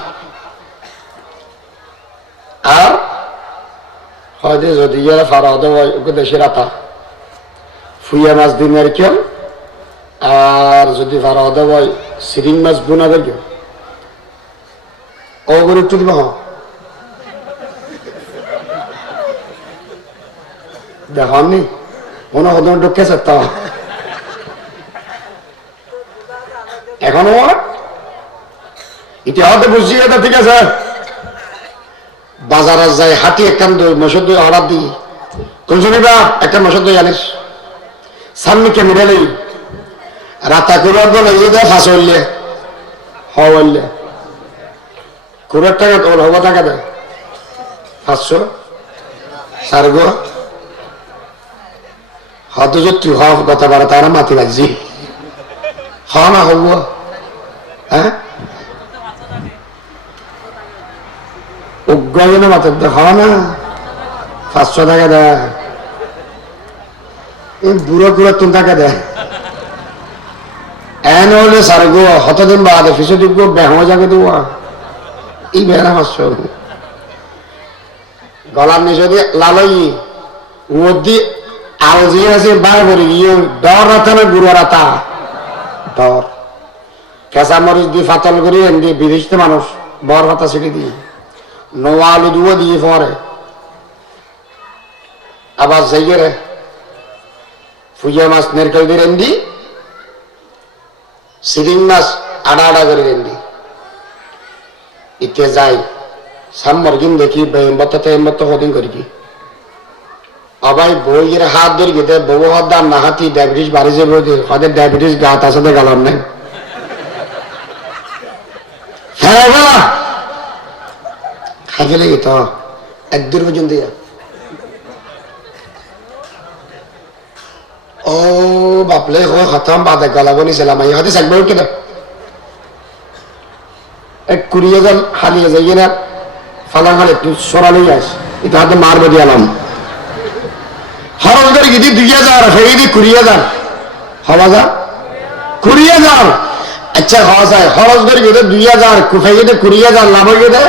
আর হয়তো যদি ফারা দেশের আতা ফুইয়া মাছ দিনের কেউ আর যদি ফারা হয় সিরিং মাছ বোনাদের কেউ ও করে একটু দিব দেখনি মনে হতো ঢুকে চাইত এখনো ইতিহাসে বুঝছি এটা ঠিক আছে বাজারে যাই হাতি একখান দই মসুর দই অর্ডার দিই কোন শুনিবা একটা মসুর দই জানিস সামনে মিডালেই রাতা কুড়ার বলে ফাঁস হইলে হইলে কুড়ার টাকা তোর হবো টাকা দেয় 500 সারগো হয়তো যে তুই হব কথা বাড়া তারা মাতি বাজি হ না হব হ্যাঁ উগ্র মাথার হ না 500 টাকা দেয় এই বুড়ো কুড়ো তুমি টাকা দেয় এন হলে সারগো হতদিন বাদে ফিসে দিব বেহমা জাগে দেওয়া এই বেড়া মাস গলার নিচে দিয়ে লালই মধ্যে আলো যে আছে বার করে গিয়ে ডর রাতা না গুড়ো রাতা ডর কেঁচা মরিচ দিয়ে ফাতল করি দিয়ে বিদেশতে মানুষ বর ভাতা ছেড়ে দিয়ে নোয়া আলু দুও দিয়ে পরে আবার সেই করে ফুজিয়া মাছ নেরকেল দিয়ে রেন্দি সিরিং মাছ আড়া আড়া করে রেন্দি ইতে যাই সাম্মর কিন দেখি বেমত হদিন করি কি আবাই বইয়ের হাত ধরে গেতে বউ হাত দান না হাতি ডায়াবেটিস বাড়ি যে বই হদের ডায়াবেটিস গাত আছে গালার নেই হ্যাঁ খাই ফেলে গেত 1-2 পর্যন্ত ও বাপলে হয় খতম বাদে গলাবো নিছিলাম এই হাতে চাকবে কেন এক কুড়িয়ে যান হারিয়ে যাই না ফালাং হালে তুই সরালেই আস এটা হাতে মারবে দিয়ালাম হরল করে গিয়ে 2000 ফেরি দি 20000 হওয়া যা 20000 আচ্ছা হওয়া যায় খরচ করে গিয়ে 2000 কুফাই গিয়ে 20000 লাভ হয়ে গেলে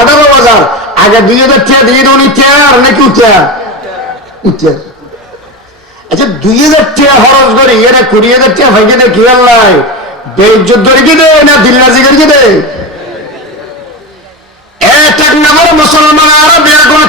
18000 আগে 2000 টাকা দিয়ে দেবো আর নাকি উঠে আচ্ছা 2000 টাকা খরচ করে এরা 20000 টাকা ভাই গেলে কি আল্লাহ বেইজ্জত ধরে কি দে না দিল্লাজি করে কি দে এক নাম্বার মুসলমান আরো বের করে